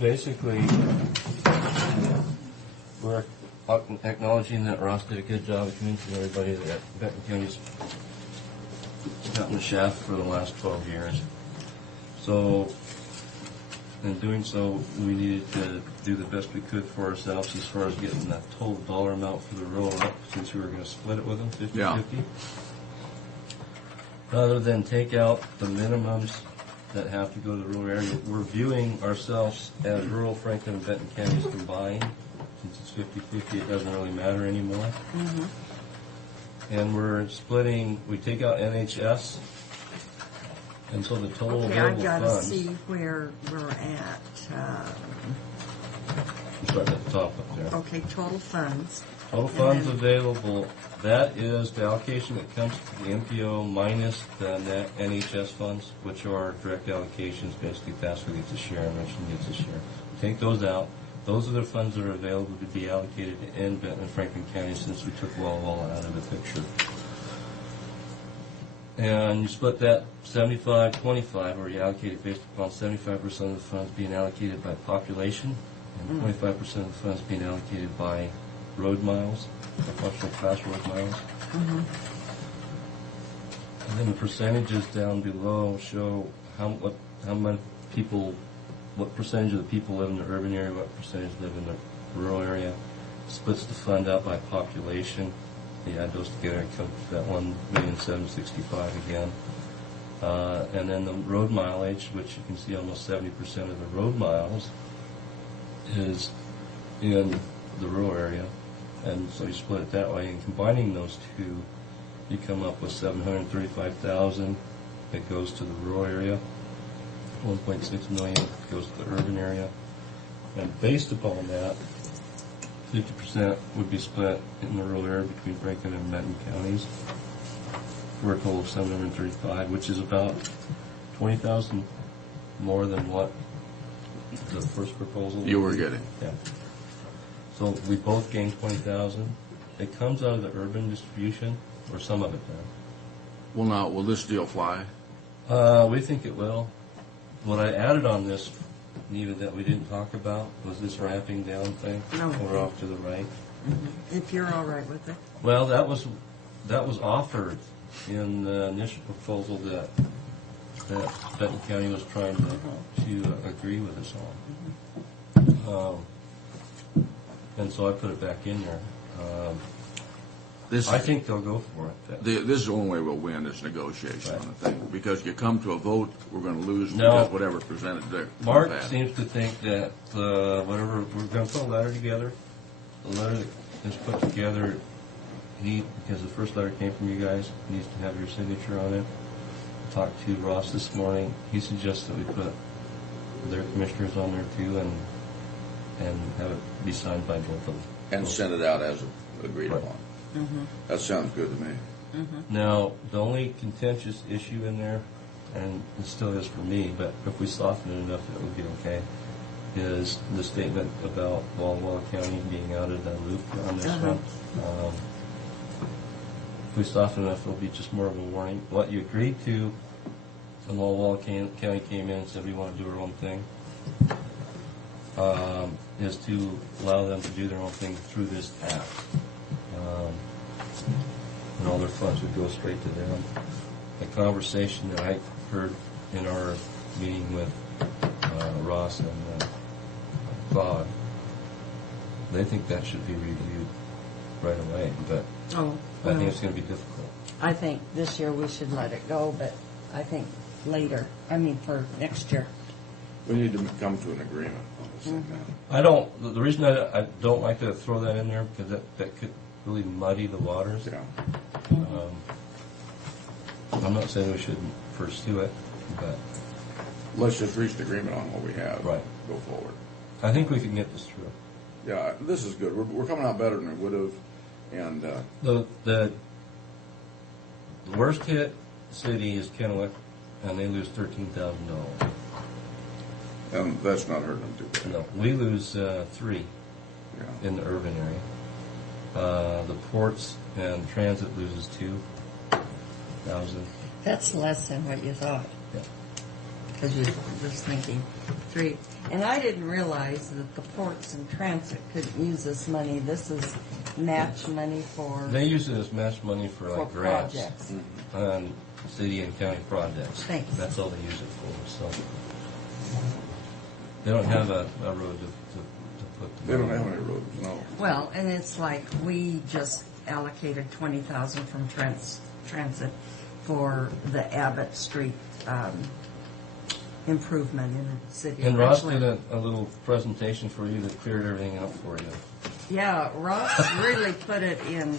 Basically, we're acknowledging that Ross did a good job of convincing everybody that Benton County's gotten the shaft for the last 12 years. So, in doing so, we needed to do the best we could for ourselves as far as getting that total dollar amount for the road up, since we were going to split it with them, 50-50. Yeah. Rather than take out the minimums that have to go to the rural area, we're viewing ourselves as rural Franklin and Benton counties combined. Since it's 50-50, it doesn't really matter anymore. Mm-hmm. And we're splitting, we take out NHS, and so the total Okay, I've available got to funds. see where we're at. I'm starting at the top up there. Okay, total funds. Total And funds then- available, that is the allocation that comes to the MPO minus the net NHS funds, which are direct allocations, basically Pasco gets a share and Richland gets a share. Take those out. Those are the funds that are available to be allocated in Benton and Franklin County since we took Walla Walla out of the picture. And you split that 75-25, or you allocate it based upon 75% of the funds being allocated by population and 25% of the funds being allocated by road miles, or functional class road miles. And then the percentages down below show how many people, what percentage of the people live in the urban area, what percentage live in the rural area. Splits the fund out by population. You add those together, it comes to that 1,765,000 again. And then the road mileage, which you can see almost 70% of the road miles is in the rural area. And so you split it that way, and combining those two, you come up with 735,000 that goes to the rural area, 1.6 million goes to the urban area. And based upon that, 50% would be split in the rural area between Franklin and Benton counties for a total of 735, which is about 20,000 more than what the first proposal You were getting. Yeah. So we both gained 20,000. It comes out of the urban distribution, or some of it does. Well, now, will this deal fly? We think it will. What I added on this, Neva, that we didn't talk about was this ramping down thing. No. Over off to the right. If you're all right with it. Well, that was offered in the initial proposal that Benton County was trying to agree with us on. And so I put it back in there. I think they'll go for it. This is the only way we'll win this negotiation on the thing. Because you come to a vote, we're going to lose No. because whatever's presented there. Mark seems to think that whatever we're going to put a letter together. The letter that is put together, because the first letter came from you guys, needs to have your signature on it. I talked to Ross this morning. He suggests that we put their commissioners on there too, and have it be signed by both of them. And send it out as agreed Right. upon. That sounds good to me. Now, the only contentious issue in there, and it still is for me, but if we soften it enough, it would be okay, is the statement about Walla Walla County being out of the loop on this one. If we soften enough, it'll be just more of a warning. What you agreed to, and Walla Walla County came in and said we want to do our own thing, is to allow them to do their own thing through this act. And all their funds would go straight to them. The conversation that I heard in our meeting with Ross and Claude, they think that should be reviewed right away, but I think it's going to be difficult. I think this year we should let it go, but I think later, for next year. We need to come to an agreement on this thing now. I don't. The reason I don't like to throw that in there because that could really muddy the waters. Yeah. I'm not saying we shouldn't pursue it, but Let's just reach an agreement on what we have. Right. Go forward. I think we can get this through. Yeah, this is good. We're coming out better than we would have. And The worst hit city is Kennewick, and they lose $13,000. that's not hurting them too bad. No, we lose $3 Yeah. in the urban area. The ports and transit loses $2,000. That's less than what you thought, Yeah. because you were just thinking 3. And I didn't realize that the ports and transit couldn't use this money. This is match money for They use it as match money for like grants projects. on city and county projects. Thanks. That's all they use it for. So they don't have a road to put. The They don't money have on. any roads, no. Well, and it's like we just allocated 20,000 from transit for the Abbott Street improvement in the city. And of Ross Richland. did a little presentation for you that cleared everything up for you. Yeah, Ross really put it in.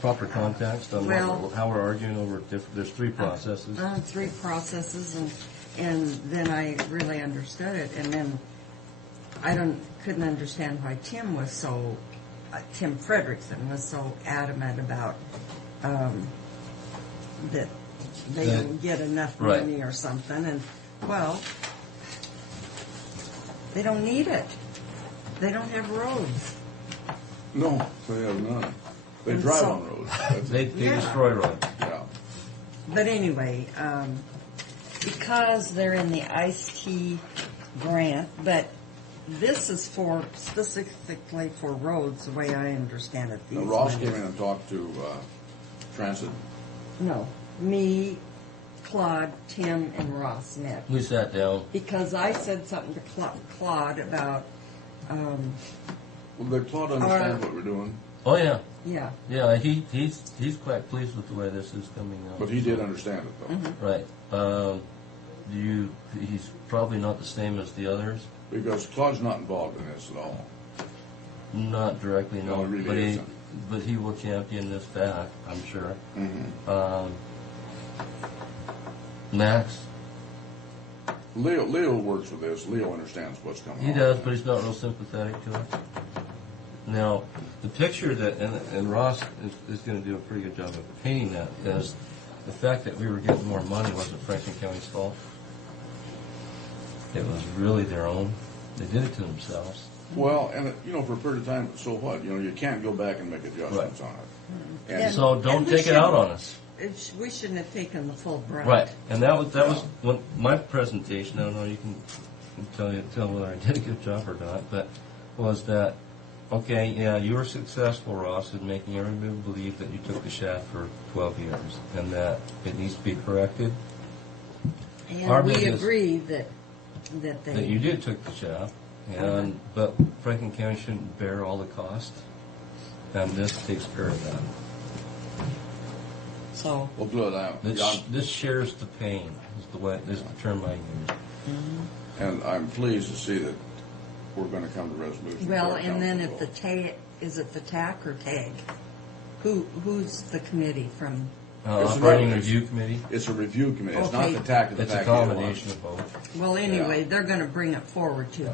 Proper context on Well- how we're arguing over different. There's 3 processes. 3 processes, and then I really understood it, and then I couldn't understand why Tim Frederickson was so adamant about that they That- didn't get enough Right. money or something, and well, they don't need it. They don't have roads. No, they have none. They And drive so- on roads. That's- They destroy roads. Yeah. But anyway, because they're in the ICE-T grant, but this is for, specifically for roads, the way I understand it. Now, These Ross monies- came in and talked to Transit. No, me, Claude, Tim, and Ross met. We sat down. Because I said something to Claude about, Well, did Claude understand what we're doing? Oh, yeah. yeah, Yeah, he's quite pleased with the way this is coming out. But he did understand it, though. Mm-hmm. Right. He's probably not the same as the others. Because Claude's not involved in this at all. Not directly, no. No, he really but isn't. But he will champion this back, I'm sure. Mm-hmm. Max, Leo works with this. Leo understands what's coming on. he does, but he's not real sympathetic to us. Now, the picture that, and Ross is going to do a pretty good job of painting that, is the fact that we were getting more money wasn't Franklin County's fault. It was really their own. They did it to themselves. Well, and, for a period of time, so what? You can't go back and make adjustments Right. on it. And- And So don't and we take it out on us. we shouldn't have taken the full brunt. Right, and that was when my presentation. I don't know. You can tell whether I did a good job or not, but was that okay? Yeah, you were successful, Ross, in making everybody believe that you took the shaft for 12 years, and that it needs to be corrected. Our And we biggest- agree that they. That you did took the shaft, but Franklin County shouldn't bear all the cost, and this takes care of that. So, we'll do it out. This shares the pain. Is the term I use. And I'm pleased to see that we're going to come to resolution. well, for our and then council if the vote. is it the TAC or TAG? Who's the committee from? It's Operating not- Review Committee. It's a review committee. It's not Okay. the TAC. It's a combination of both. Well, anyway, Yeah. they're going to bring it forward to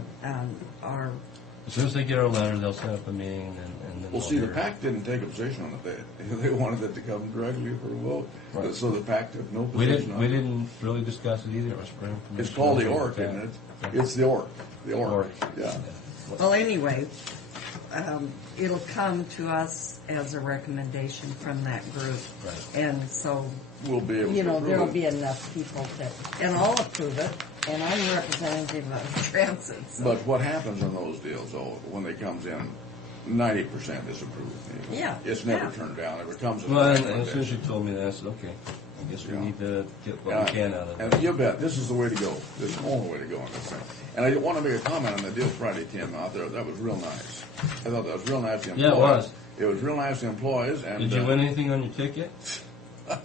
our. As soon as they get our letter, they'll set up a meeting, and then Well, they'll see, the hear. PAC didn't take a position on it. They wanted it to come directly for a vote. Right. So the PAC took no We position didn't. on We it. didn't really discuss it either. It was for information. It's called the ORC, isn't it? It's the ORC. The ORC. ORC. Yeah. Well, anyway, it'll come to us as a recommendation from that group, Right. and so We'll be able to approve there'll it. be enough people and I'll approve it, and I'm representative of transit. So. But what happens in those deals, though, when they comes in, 90% is approved. Yeah, It's never yeah. turned down. If it comes in Well, the and as soon as you told me that, I said, okay. I guess we Yeah. need to get what we can out of it. And you bet, this is the way to go. This is the only way to go on this thing. And I want to make a comment on the deal Friday, Tim, out there. That was real nice. I thought that was real nice to the Yeah, it employees. was. It was real nice to the employees. And, Did you win anything on your ticket?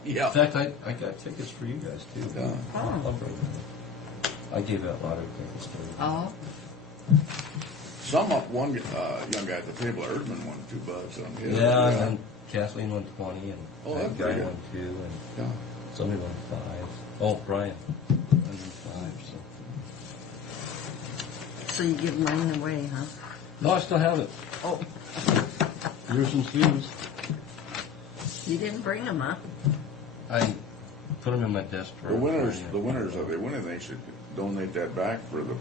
Yeah. In fact, I got tickets for you guys too. Yeah. Oh. I'll bring them. I gave out lottery tickets to you. Oh, Some up, one young guy at the table, Erdman, won $2 on his. Yeah, and then Kathleen won 20, and Oh, that that's guy pretty good. won 2, and Yeah. somebody won 5. Oh, Brian won 5. so you give mine away, huh? No, I still have it. Oh, Yours and Sue's. you didn't bring them, huh? I put them in my desk drawer. The winners of the winning, they should donate that back for the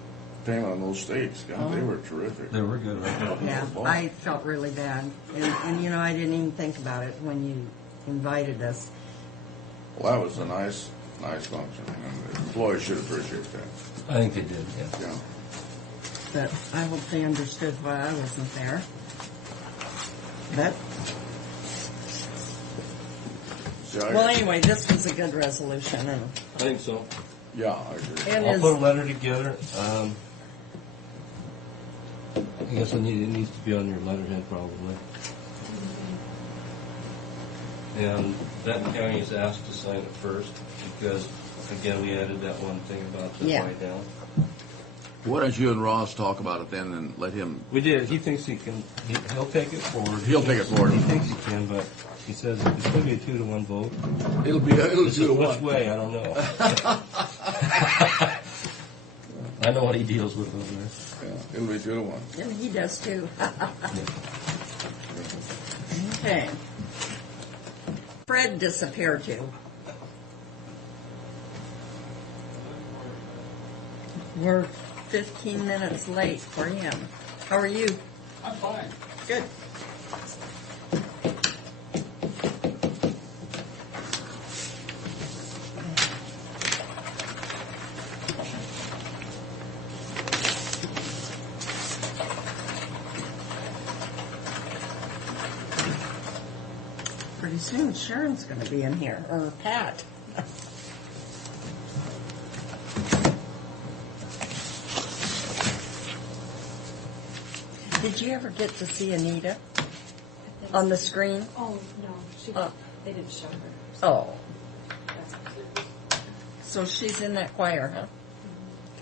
payment on those stakes. God, they were terrific. They were good, right? Yeah, I felt really bad, and I didn't even think about it when you invited us. Well, that was a nice function, and the employees should appreciate that. I think they did, yeah. Yeah. But I hope they understood why I wasn't there. But See, well, anyway, this was a good resolution, and I think so. Yeah, I agree. And I'll is- put a letter together. I guess it needs to be on your letterhead probably. And Benton County is asked to sign it first because, again, we added that one thing about the Yeah. write down. Why don't you and Ross talk about it then and let him... We did. He thinks he can. He'll take it forward. He'll take it forward. He thinks he can, but he says it's going to be a 2-to-1 vote. It'll be 2-1. Which way? I don't know. I know what he deals with over there. Yeah, it'll be 2-1. and he does too. Okay. Fred disappeared too. We're 15 minutes late for him. How are you? I'm fine. Good. soon Sharon's gonna be in here, or Pat. Did you ever get to see Anita on the screen? Oh, no, they didn't show her. Oh. So she's in that choir, huh?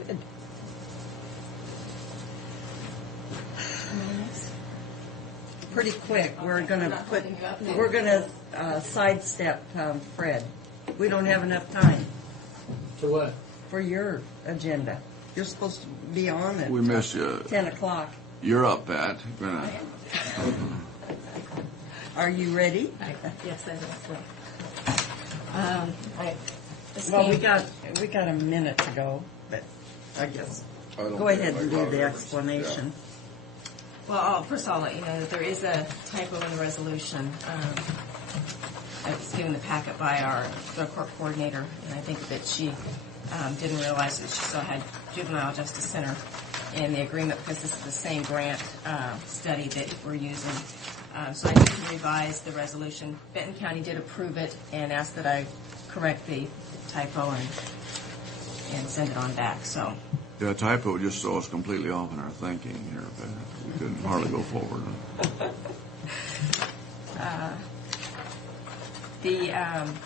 Good. Pretty quick, we're gonna sidestep Fred. We don't have enough time To what? for your agenda. You're supposed to be on at We missed you. 10 o'clock. You're up, Pat. Are you ready? Yes, I will. Well, we got a minute to go, but I guess. Go ahead and do the explanation. Well, first I'll let you know that there is a typo in the resolution. It was given the packet by our drug court coordinator, and I think that she didn't realize that she still had Juvenile Justice Center in the agreement because this is the same grant study that we're using. So I need to revise the resolution. Benton County did approve it and asked that I correct the typo and send it on back. So. Yeah, typo just throws us completely off in our thinking here, Pat. We couldn't hardly go forward.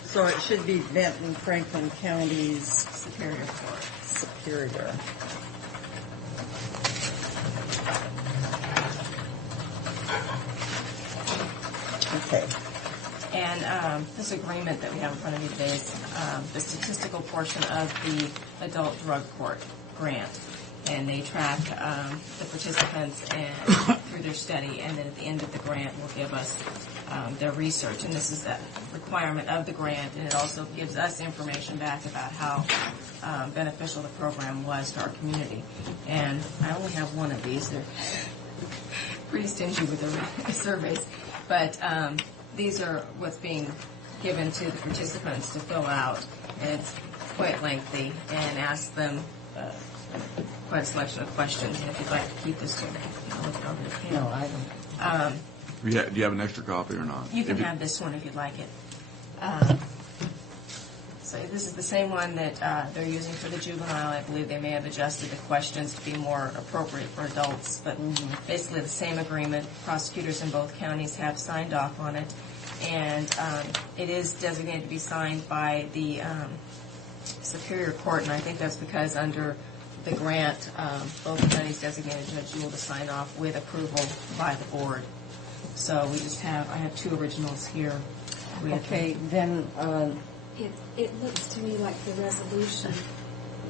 So it should be Benton Franklin County's Superior Court. Superior. Okay. And this agreement that we have in front of you today is the statistical portion of the adult drug court grant. And they track the participants and through their study, and then at the end of the grant will give us their research. And this is a requirement of the grant, and it also gives us information back about how beneficial the program was to our community. And I only have one of these. They're pretty stingy with their surveys. But these are what's being given to the participants to fill out. And it's quite lengthy and asks them quite a selection of questions. And if you'd like to keep this to I'll look it over the can. No, I don't. Do you have an extra copy or not? You can have this one if you'd like it. So this is the same one that they're using for the juvenile. I believe they may have adjusted the questions to be more appropriate for adults, but basically the same agreement. Prosecutors in both counties have signed off on it, and it is designated to be signed by the Superior Court, and I think that's because under the grant, both counties designated Judge Yule to sign off with approval by the board. So I have two originals here. Okay, then It looks to me like the resolution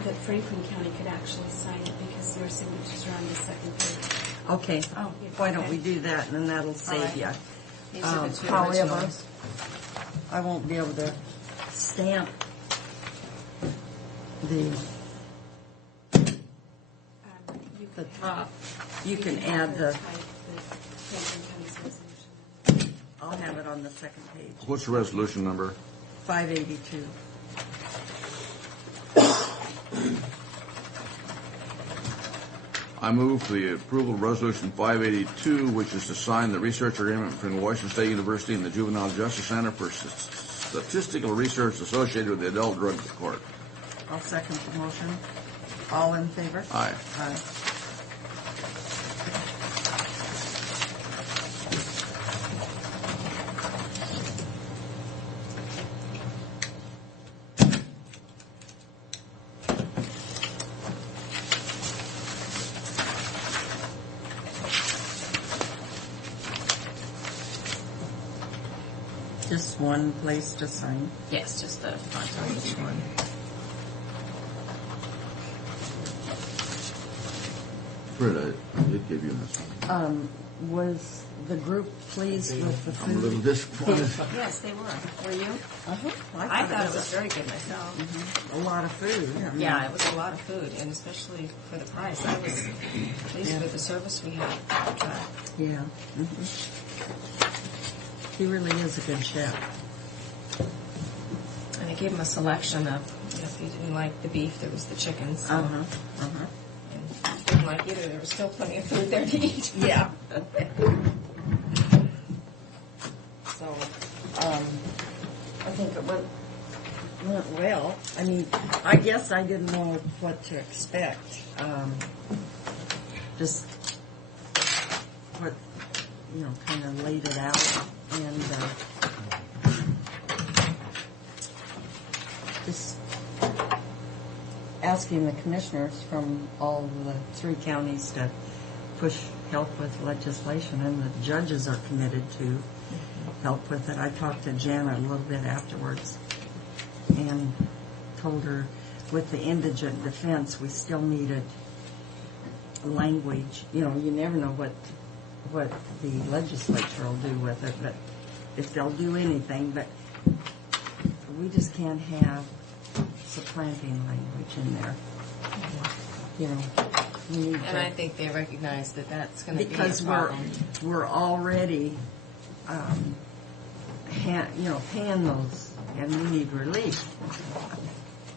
that Franklin County could actually sign it because their signatures are on the second page. okay. Why don't we do that, and then that'll save you. These are the two However, originals. I won't be able to stamp the top. You can add the. Franklin County's resolution. I'll have it on the second page. What's the resolution number? 582. I move for the approval of Resolution 582, which is to sign the research agreement between Washington State University and the Juvenile Justice Center for statistical research associated with the adult drug court. I'll second the motion. All in favor? Aye. Aye. Just one place to sign. Yes, just the front on each one. Fred, I did give you this one. Was the group pleased with the I'm a little food? disappointed. Yes, they were. Were you? Uh-huh. I thought it was very good myself. a lot of food. I mean, Yeah, it was a lot of food, and especially for the price. I was pleased with the service we had. Yeah. He really is a good chef. And I gave him a selection of, if you didn't like the beef, there was the chicken. So. Uh-huh. Uh-huh. And if you didn't like either, there was still plenty of food there to eat. Yeah. So, it went well. I mean, I guess I didn't know what to expect. Just what, kind of laid it out and just asking the commissioners from all the 3 counties to push help with legislation, and the judges are committed to help with it. I talked to Janet a little bit afterwards and told her with the indigent defense we still needed language. You never know what the legislature will do with it, but if they'll do anything, but we just can't have supplanting language in there. We need And to, I think they recognize that that's going to be a because problem. we're already paying those, and we need relief.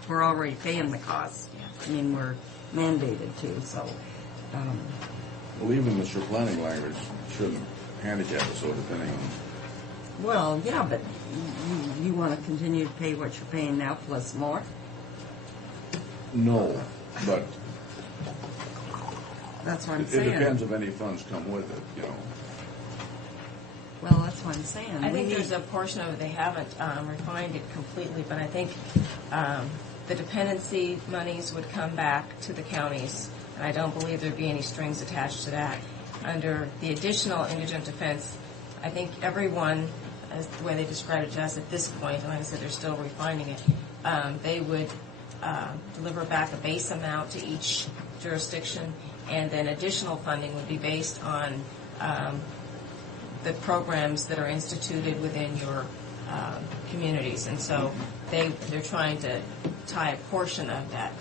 We're already paying the cost. I mean, we're mandated to, so Well, even the supplanting language shouldn't handicap us, so depending on. well, yeah, but you want to continue to pay what you're paying now plus more? No, but That's what I'm it saying. depends if any funds come with it, Well, that's what I'm saying. I We think need- there's a portion of it, they haven't refined it completely, but I think the dependency monies would come back to the counties, and I don't believe there'd be any strings attached to that. Under the additional indigent defense, I think everyone, as the way they described it to us at this point, and like I said, they're still refining it, they would deliver back a base amount to each jurisdiction, and then additional funding would be based on the programs that are instituted within your communities. And so they're trying to tie a portion of that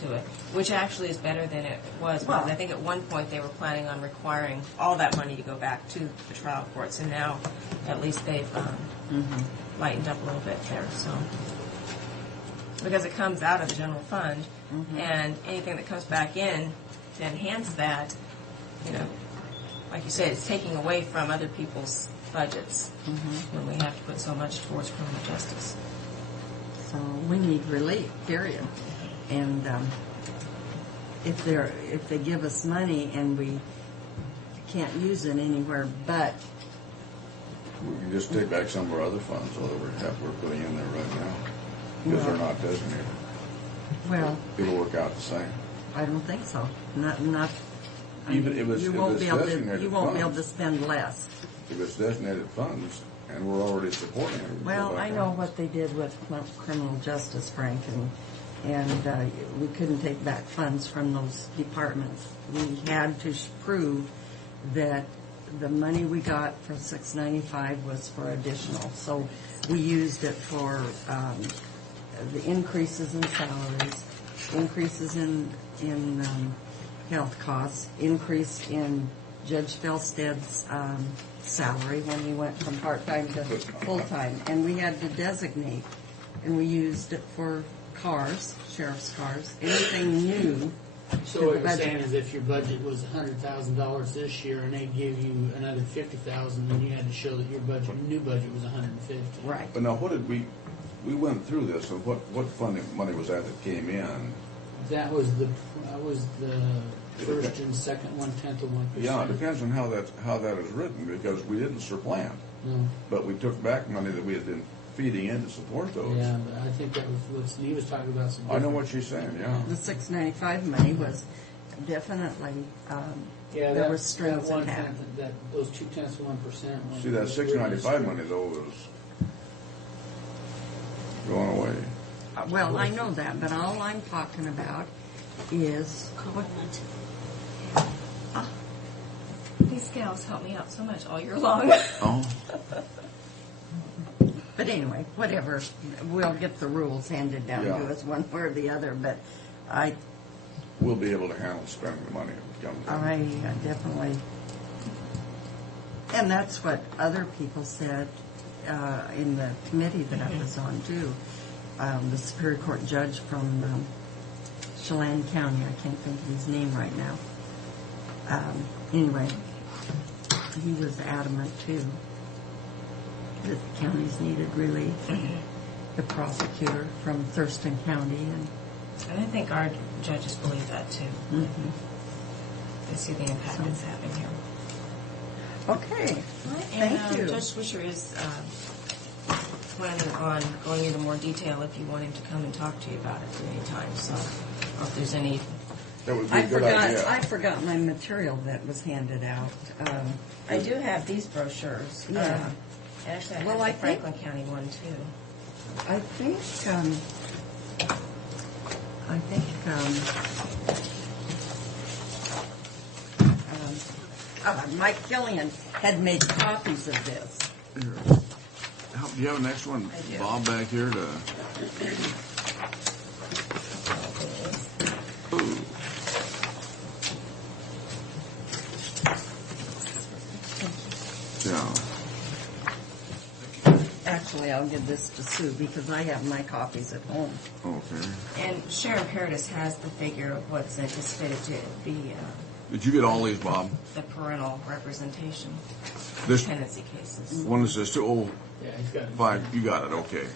to it, which actually is better than it was. Because I think at one point they were planning on requiring all that money to go back to the trial courts, and now at least they've lightened up a little bit there. So because it comes out of the general fund, and anything that comes back in to enhance that, like you said, it's taking away from other people's budgets when we have to put so much towards criminal justice. So we need relief, period. And if they give us money and we can't use it anywhere but We can just take back some of our other funds that we're putting in there right now, because they're not designated. well, It'll work out the same. I don't think so. Not. Even if it's you won't be able to. designated You won't be able to funds. spend less. If it's designated funds, and we're already supporting it. we'll Well, go back I know out. what they did with criminal justice, Frank, and we couldn't take back funds from those departments. We had to prove that the money we got for 695 was for additional. So we used it for the increases in salaries, increases in health costs, increase in Judge Felsted's salary when he went from part-time to full-time. And we had to designate, and we used it for cars, sheriff's cars, anything new. So to what the you're budget. saying is if your budget was $100,000 this year and they give you another $50,000, then you had to show that your new budget was $150,000. Right. But now, what did we went through this, and what funding money was that came in? That was the first and second 1/10 of 1%. Yeah, it depends on how that is written, because we didn't supplant, No. but we took back money that we had been feeding in to support those. Yeah, but I think that was what Steve was talking about. I know what she's saying, yeah. The 695 money was definitely, Yeah, there that, were strings that attached. those 0.2 of 1%. See, that 695 money, though, was going away. Well, I know that, but all I'm talking about is, These scales help me out so much all year long. Oh. but anyway, whatever. We'll get the rules handed down Yeah. to us one way or the other, but We'll be able to handle spending the money if it comes in. I definitely, and that's what other people said in the committee that I was on too. The Superior Court judge from Chelan County, I can't think of his name right now. Anyway, he was adamant too that the counties needed relief. the prosecutor from Thurston County, And I think our judges believe that too. and They see the impact it's having here. okay. And Thank you. Judge Swisher is planning on going into more detail if you want him to come and talk to you about it at any time. So, or if there's any, That would be a good idea. I forgot my material that was handed out. I do have these brochures. Yeah. Actually, I Well, have I the think- Franklin County one too. I think Mike Killian had made copies of this. Here. Do you have an next one, I do. Bob, back here to? Ooh. Yeah. Actually, I'll give this to Sue because I have my copies at home. Okay. And Sharon Paradis has the figure of what's anticipated to be Did you get all these, Bob? the parental representation This dependency cases. one that says 205. Yeah, he's got it. You got it. Okay.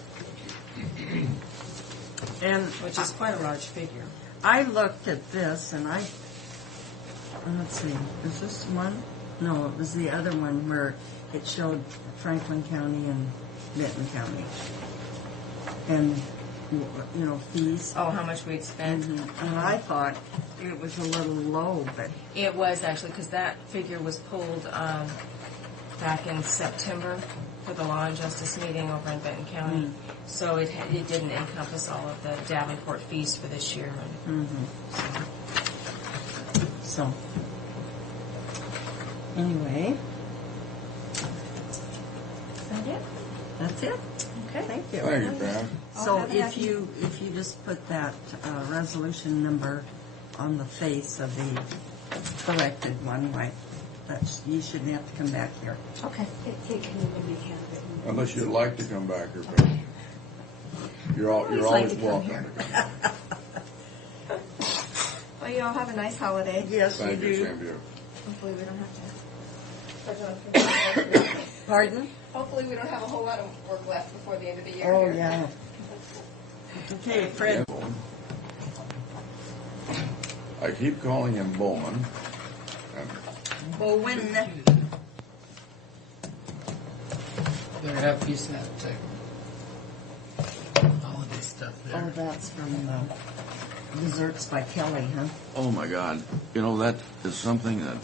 And Which is quite a large figure. I looked at this and let's see, is this one? No, it was the other one where it showed Franklin County and Benton County. And, fees. Oh, how much we'd spend? And I thought it was a little low, but It was actually, because that figure was pulled back in September for the Law and Justice meeting over in Benton County. So it didn't encompass all of the Davenport fees for this year. so. Anyway, Is that it? that's it. Okay. Thank you. Thank you, Pam. So if you just put that resolution number on the face of the corrected one, you shouldn't have to come back here. Okay. It can even be handwritten. Unless you'd like to come back here, but you're always like to come welcome. here. to come. Well, you all have a nice holiday. Yes, Thank you you, do. same to you. Hopefully we don't have to. Pardon? Hopefully we don't have a whole lot of work left before the end of the year. Oh, yeah. Okay, Fred. I keep calling him Bowman. And Bowen. Better have a piece of that holiday stuff Oh, there. that's from Desserts by Kelly, huh? oh my God, that is something that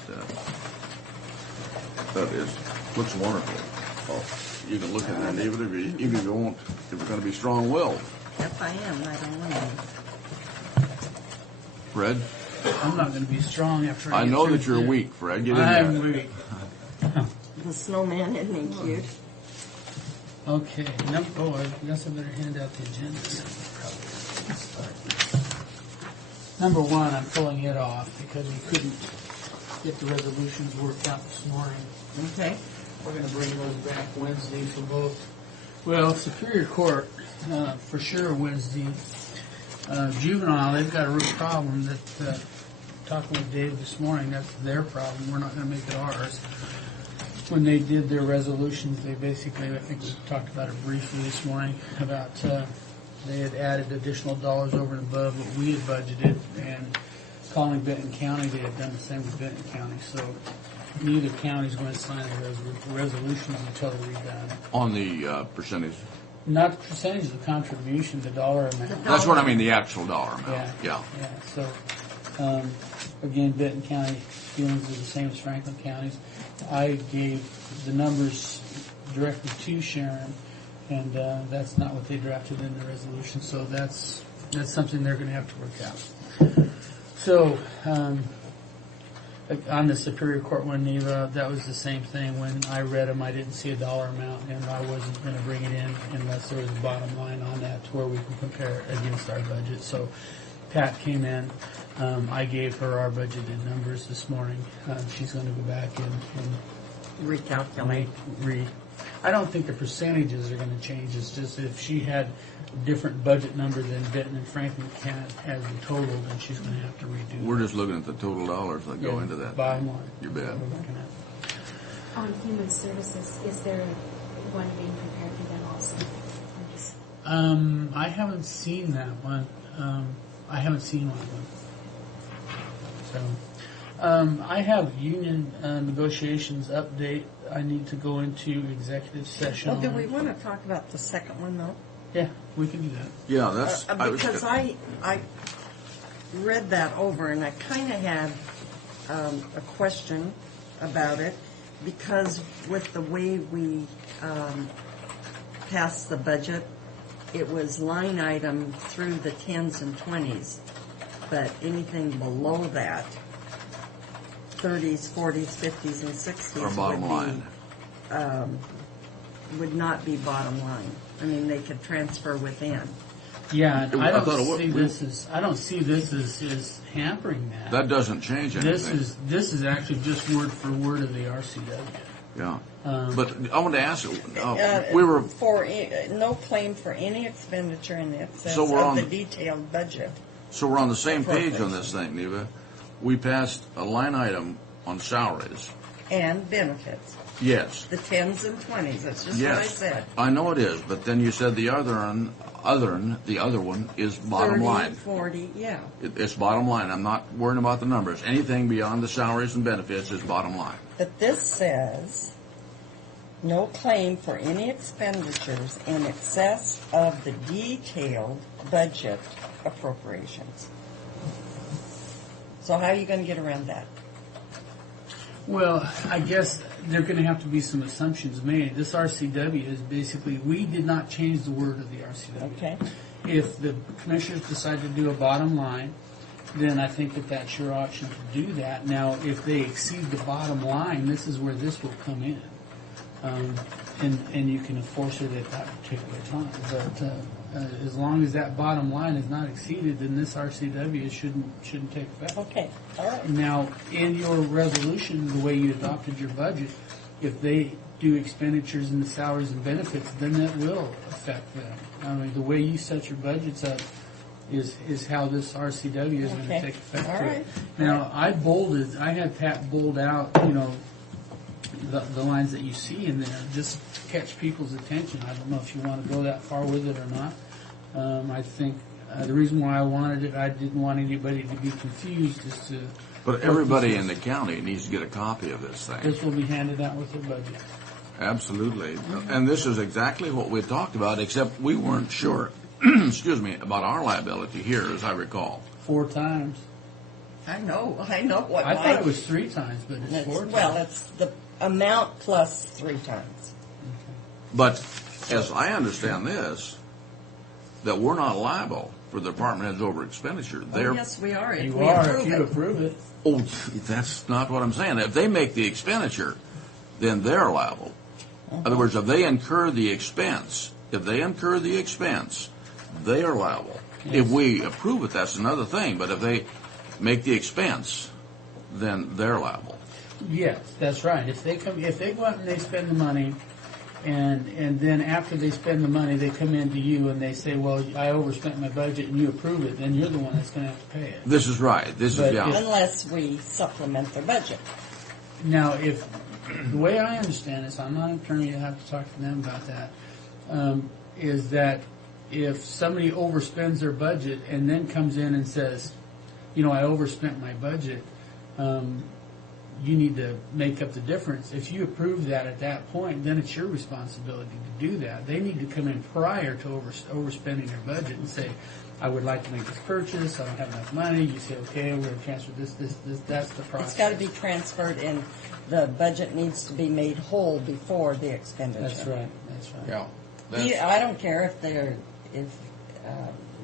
looks wonderful. Oh, you can look at that, even if you won't, if you're going to be strong-willed. Yes, I am. I don't know. Fred, I'm not going to be strong after I get know through that you're here. weak, Fred. Get in I'm there. weak. The snowman isn't he cute? Okay, I guess I better hand out the agendas. Number one, I'm pulling it off because we couldn't get the resolutions worked out this morning. Okay. We're going to bring those back Wednesday for both. Well, Superior Court, for sure Wednesday. Juvenile, they've got a real problem that, talking with Dave this morning, that's their problem. We're not going to make it ours. When they did their resolutions, they basically, I think we talked about it briefly this morning, about they had added additional dollars over and above what we had budgeted, and calling Benton County, they had done the same with Benton County. So neither county is going to sign the resolutions until they're redone. On the percentage. Not the percentage of the contribution, the dollar amount. That's what I mean, the actual dollar amount. Yeah. So, again, Benton County feelings are the same as Franklin County's. I gave the numbers directly to Sharon, and that's not what they drafted in the resolution. So that's something they're going to have to work out. So, on the Superior Court one, Neva, that was the same thing. When I read them, I didn't see a dollar amount, and I wasn't going to bring it in unless there was a bottom line on that to where we can compare it against our budget. So Pat came in. I gave her our budgeted numbers this morning. She's going to go back and Recalculate. I don't think the percentages are going to change. It's just if she had a different budget number than Benton and Franklin has the total, then she's going to have to redo We're it. just looking at the total dollars that go Yeah, into that. Bottom line. You bet. That's what we're looking at. On human services, is there one being prepared for them also? I'm just I haven't seen that one. I haven't seen one of them. So, I have union negotiations update. I need to go into executive session. Well, do on we it. want to talk about the second one, though? Yeah, we can do that. Yeah, that's. Because I read that over, and I kind of had a question about it, because with the way we passed the budget, it was line item through the 10s and 20s, but anything below that, 30s, 40s, 50s, and 60s Or bottom line. would not be bottom line. I mean, they could transfer within. Yeah, and I I thought it don't would- see this as as hampering that. That doesn't change anything. This is actually just word for word of the RCW. Yeah. Um, But I want to ask you, we were, For no claim for any expenditure in excess So we're of on- the detailed budget. so we're on the same page on this thing, Neva. We passed a line item on salaries. And benefits, Yes. the 10s and 20s, that's just what I Yes. said. I know it is, but then you said the other one is bottom 30, line. 40, yeah. It's bottom line. I'm not worrying about the numbers. Anything beyond the salaries and benefits is bottom line. But this says, no claim for any expenditures in excess of the detailed budget appropriations. So how are you going to get around that? Well, I guess there are going to have to be some assumptions made. This RCW is basically, we did not change the word of the RCW. Okay. If the commissioners decide to do a bottom line, then I think that that's your option to do that. Now, if they exceed the bottom line, this is where this will come in. And you can enforce it at that particular time. But as long as that bottom line is not exceeded, then this RCW shouldn't take effect. Okay, all right. Now, in your resolution, the way you adopted your budget, if they do expenditures in the salaries and benefits, then that will affect them. I mean, the way you set your budgets up is how this RCW is going to Okay. take effect. All to it. right. Now, I had Pat bold out, the lines that you see in there, just to catch people's attention. I don't know if you want to go that far with it or not. I think the reason why I wanted it, I didn't want anybody to be confused as to. But everybody in the county needs to get a copy of this thing. This will be handed out with their budget. Absolutely. And this is exactly what we talked about, except we weren't sure, excuse me, about our liability here, as I recall. 4 times. I know what I my- thought it was 3 times, but it's It's- 4 times. well, it's the amount plus 3 times. But as I understand this, that we're not liable for the department head's over expenditure. Oh, They're, yes, we are. If You we are approve if you it. approve it. oh, that's not what I'm saying. If they make the expenditure, then they're liable. In other words, if they incur the expense, they are liable. If we approve it, that's another thing. But if they make the expense, then they're liable. Yes, that's right. If they go out and they spend the money, and then after they spend the money, they come into you and they say, "Well, I overspent my budget," and you approve it, then you're the one that's going to have to pay it. This is right. This But is, yeah. Unless we supplement their budget. Now, if the way I understand this, I'm not an attorney, I have to talk to them about that, is that if somebody overspends their budget and then comes in and says, I overspent my budget, you need to make up the difference. If you approve that at that point, then it's your responsibility to do that. They need to come in prior to overspending their budget and say, I would like to make this purchase, I don't have enough money. You say, okay, we're going to transfer this. That's the process. It's got to be transferred, and the budget needs to be made whole before the expenditure. That's right. Yeah. I don't care if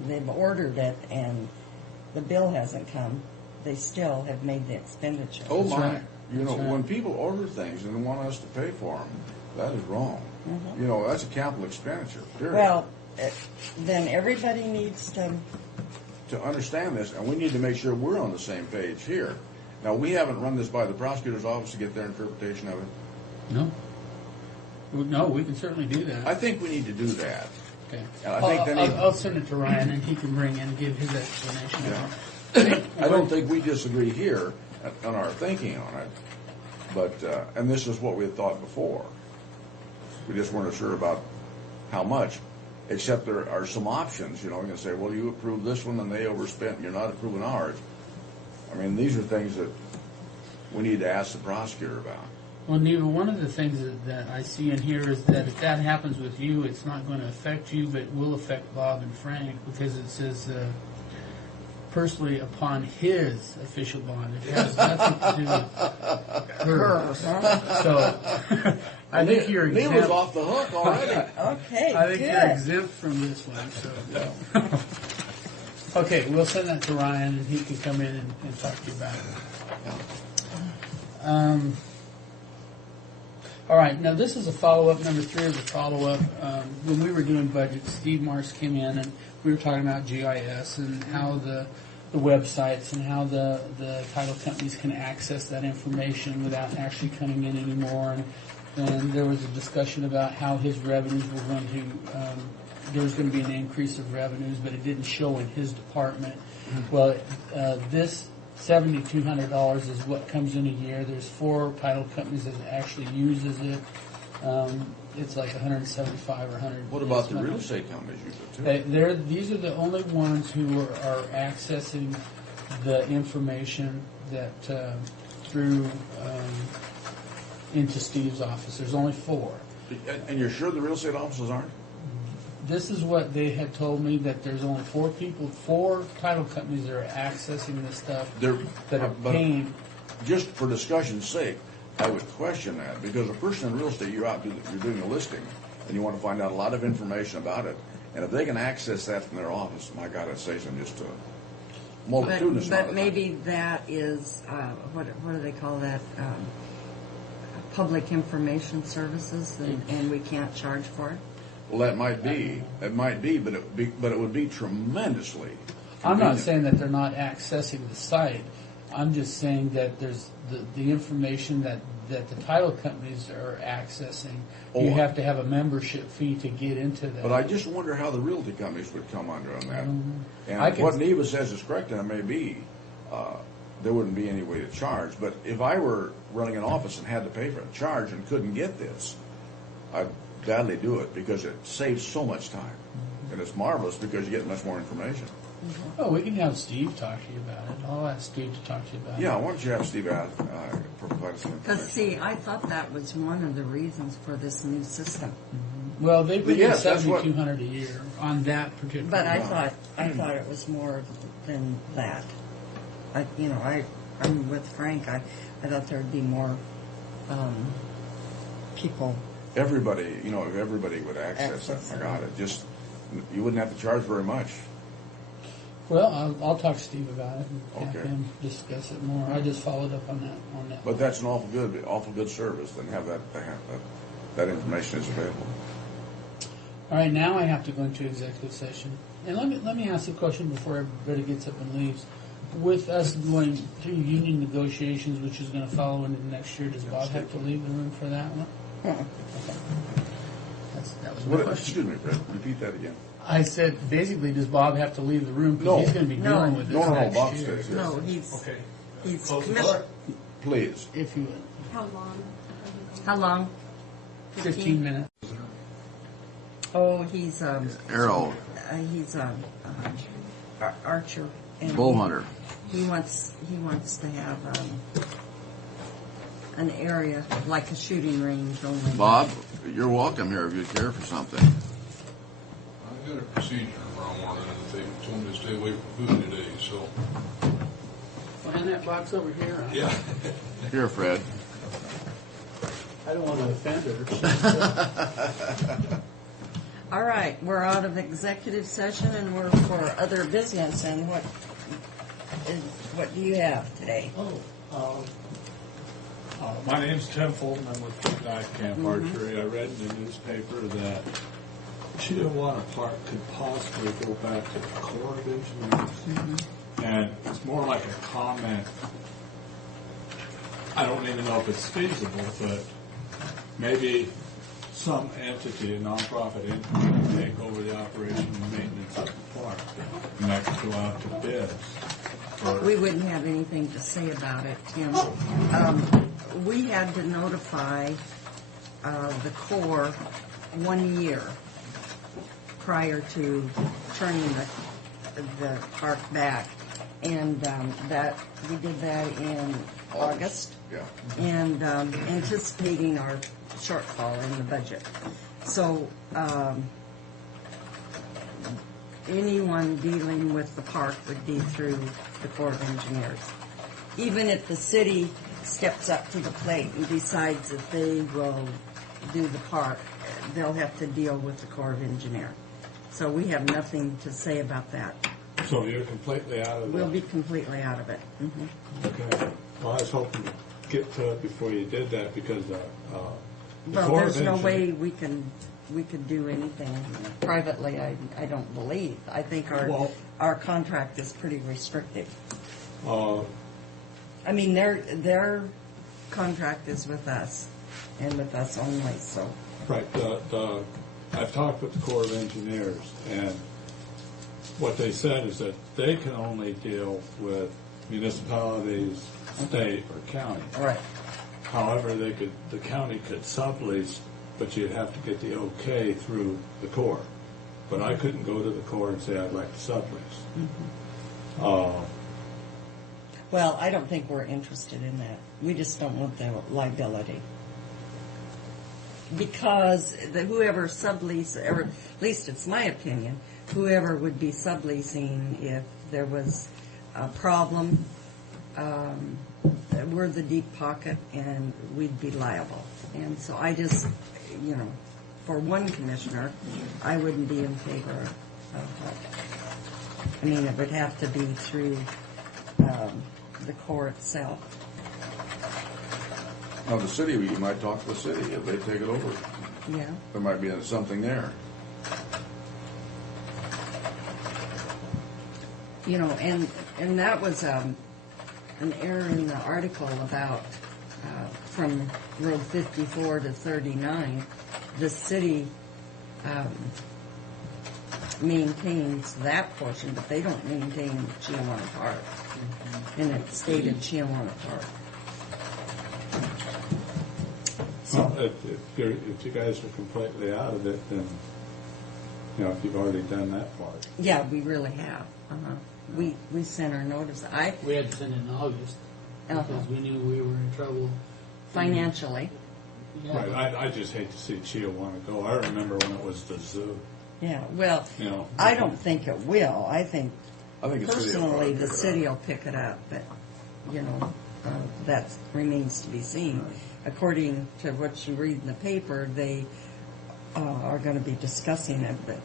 they've ordered it and the bill hasn't come. They still have made the expenditure. Oh, That's my. right. That's right. When people order things and want us to pay for them, that is wrong. That's a capital expenditure, period. Well, then everybody needs to. understand this, and we need to make sure we're on the same page here. Now, we haven't run this by the prosecutor's office to get their interpretation of it. No. No, we can certainly do that. I think we need to do that. Okay. And I think then I'll send it to Ryan, and he can bring in and give his explanation. Yeah. I don't think we disagree here on our thinking on it, but and this is what we had thought before. We just weren't sure about how much. except there are some options, you know, you can say, well, you approve this one and they overspent, and you're not approving ours. I mean, these are things that we need to ask the prosecutor about. Well, Neva, one of the things that I see in here is that if that happens with you, it's not going to affect you, but it will affect Bob and Frank, because it says personally upon his official bond. It has nothing to do with her. So I think you're exempt. Neva's off the hook already. Okay, I think good. you're exempt from this one. So. Okay, we'll send that to Ryan, and he can come in and talk to you about it. All right, now this is a follow-up, number 3 of the follow-up. When we were doing budgets, Steve Marsh came in and we were talking about GIS and how the websites and how the title companies can access that information without actually coming in anymore. And there was a discussion about how his revenues were going to, there was going to be an increase of revenues, but it didn't show in his department. Well, this $7,200 is what comes in a year. There's 4 title companies that actually uses it. It's like 175 or 100. What about the real estate companies use it too? These are the only ones who are accessing the information that through into Steve's office. There's only 4. And you're sure the real estate offices aren't? This is what they had told me, that there's only 4 title companies that are accessing this stuff that are paying. Just for discussion's sake, I would question that, because a person in real estate, you're doing a listing, and you want to find out a lot of information about it, and if they can access that from their office, my God, I'd say some just multitudinous. But maybe that is what do they call that? Public information services, and we can't charge for it. Well, that might be. It might be, but it would be tremendously. I'm not saying that they're not accessing the site. I'm just saying that there's the information that the title companies are accessing. You have to have a membership fee to get into that. But I just wonder how the realty companies would come under on that. And what Neva says is correct, and it may be. There wouldn't be any way to charge. But if I were running an office and had to pay for a charge and couldn't get this, I'd gladly do it, because it saves so much time. And it's marvelous because you get much more information. Oh, we can have Steve talk to you about it. I'll ask Steve to talk to you about it. Yeah, why don't you have Steve out provide some information? Because, see, I thought that was one of the reasons for this new system. Well, they put in Yes, that's what- $7,200 a year on that particular. But I thought it was more than that. I'm with Frank. I thought there would be more people. Everybody, if everybody would access it, my God, you wouldn't have to charge very much. Well, I'll talk to Steve about it and have Okay. him discuss it more. I just followed up on that. But that's an awful good service. Then have that information is available. All right, now I have to go into executive session. And let me ask a question before everybody gets up and leaves. With us going through union negotiations, which is going to follow into next year, does Bob have to leave the room for that one? Okay. That was my question. Excuse me, Fred. Repeat that again. I said, basically, does Bob have to leave the room? Because No. he's going to be dealing with this No, next Bob year. stays here. No, Okay. he's Close the commissioner. door. Please. If you would. How long? How long? 15 minutes. Oh, he's Arrow. Archer. And Bull hunter. He wants to have an area like a shooting range only. Bob, you're welcome here if you care for something. I got a procedure tomorrow morning, and they told me to stay away from food today, so. Behind that box over here. Huh? Yeah. Here, Fred. I don't want to offend her. All right, we're out of executive session and we're for other business. And what do you have today? My name's Tim Fulton. I'm with Knife Camp Archery. I read in the newspaper that Chihuahua Park could possibly go back to the Corps of Engineers. And it's more like a comment. I don't even know if it's feasible, but maybe some entity, a nonprofit entity, can take over the operation and maintenance of the park. And that could go out to bids. We wouldn't have anything to say about it, Tim. We had to notify the Corps 1 year prior to turning the park back. And that we did that in August. Yeah. And anticipating our shortfall in the budget. So anyone dealing with the park would be through the Corps of Engineers. Even if the city steps up to the plate and decides that they will do the park, they'll have to deal with the Corps of Engineer. So we have nothing to say about that. So you're completely out of it? We'll be completely out of it. Okay. Well, I was hoping to get to it before you did that because the Well, Corps of there's no Engineers- way we could do anything privately. I don't believe. I think our contract is pretty restrictive. I mean, their contract is with us and with us only. So Right. I've talked with the Corps of Engineers, and what they said is that they can only deal with municipalities, state, or county. right. However, the county could sublease, but you'd have to get the okay through the Corps. But I couldn't go to the Corps and say I'd like to sublease. Well, I don't think we're interested in that. We just don't want the liability. Because whoever sublease, or at least it's my opinion, whoever would be subleasing if there was a problem, we're the deep pocket and we'd be liable. And so I just, for one commissioner, I wouldn't be in favor of that. I mean, it would have to be through the Corps itself. Now, the city, you might talk to the city if they take it over. Yeah. There might be something there. And that was an error in the article about from Road 54 to 39. The city maintains that portion, but they don't maintain Chiawana Park. And it's stated Chiawana Park. Well, if you guys are completely out of it, then, if you've already done that part. Yeah, we really have. We sent our notice. We had to send it in August because we knew we were in trouble. Financially. Yeah. Right, I just hate to see Chiawana go. I remember when it was the zoo. Yeah, well, I don't think it will. I think personally the city will pick it up, but, that remains to be seen. According to what you read in the paper, they are going to be discussing it, but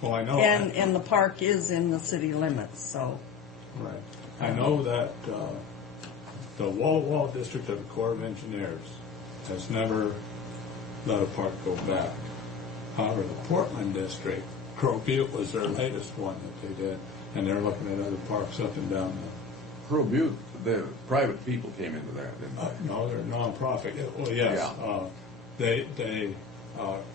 Well, I know. and the park is in the city limits, so. Right. I know that the Wall district of the Corps of Engineers has never let a park go back. However, the Portland district, Crow Butte was their latest one that they did, and they're looking at other parks up and down the. Crow Butte, the private people came into that, didn't they? No, they're a nonprofit. Well, yes. Yeah. They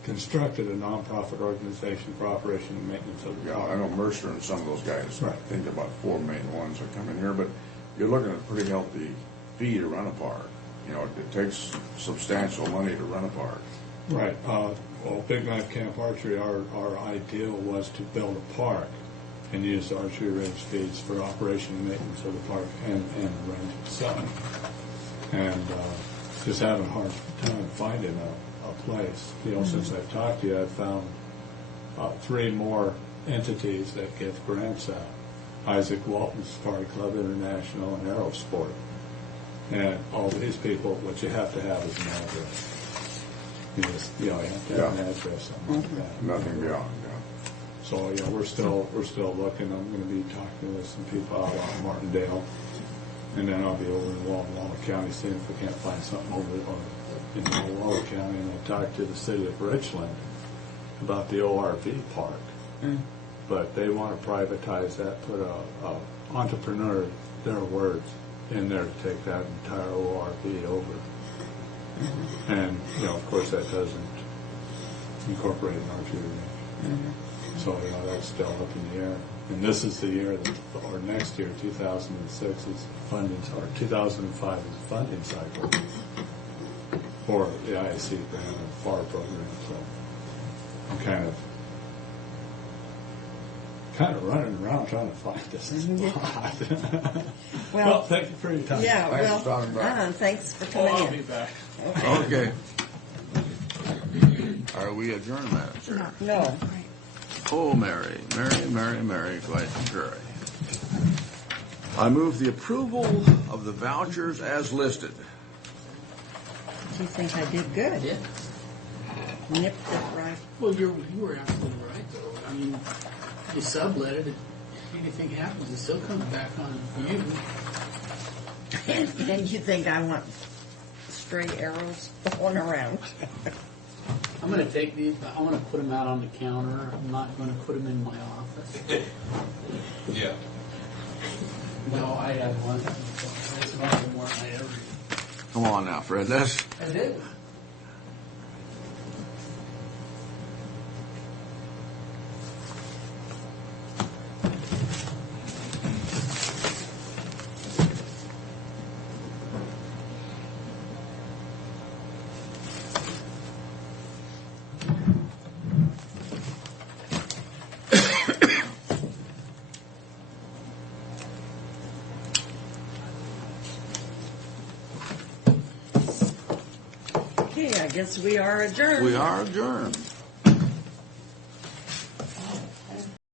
constructed a nonprofit organization for operation and maintenance of the Yeah, park. I know Mercer and some of those guys. Right. I think about 4 main ones that come in here, but you're looking at a pretty healthy fee to run a park. It takes substantial money to run a park. Right. Well, Big Knife Camp Archery, our ideal was to build a park and use the archery range fees for operation and maintenance of the park and the range itself. And just having a hard time finding a place. Since I've talked to you, I've found 3 more entities that give grants out. Isaac Walton Safari Club International and Aerosport. And all these people, what you have to have is an address. You have to have an address, something like that. Nothing beyond, So we're still looking. I'm going to be talking with some people out on Martindale, and then I'll be over in Walla County seeing if we can't find something over in Walla County. And I talked to the city of Richland about the ORV park, but they want to privatize that, put a entrepreneur, their words, in there to take that entire ORV over. And, of course, that doesn't incorporate an archery range. So, that's still up in the air. And this is the year or next year, 2006, is funding, or 2005 is the funding cycle for the IAC grant and FAR program. So I'm kind of running around trying to find this spot. Well, thank you for your time. Yeah, Thanks well, for stopping by. thanks for Oh, coming I'll in. be back. Okay. Are we adjourned, Madam Chair? No. Oh, Mary, Vice Chair. I move the approval of the vouchers as listed. Do you think I did good? Yeah. Nipped it right. Well, you were absolutely right, though. I mean, you sublet it. If anything happens, it's still coming back on you. And you think I want stray arrows going around? I'm going to take these. I want to put them out on the counter. I'm not going to put them in my office. Yeah. No, I have one. It's one of the more I ever use. Come on now, Fred, let's... I did. Okay, I guess we are adjourned. We are adjourned.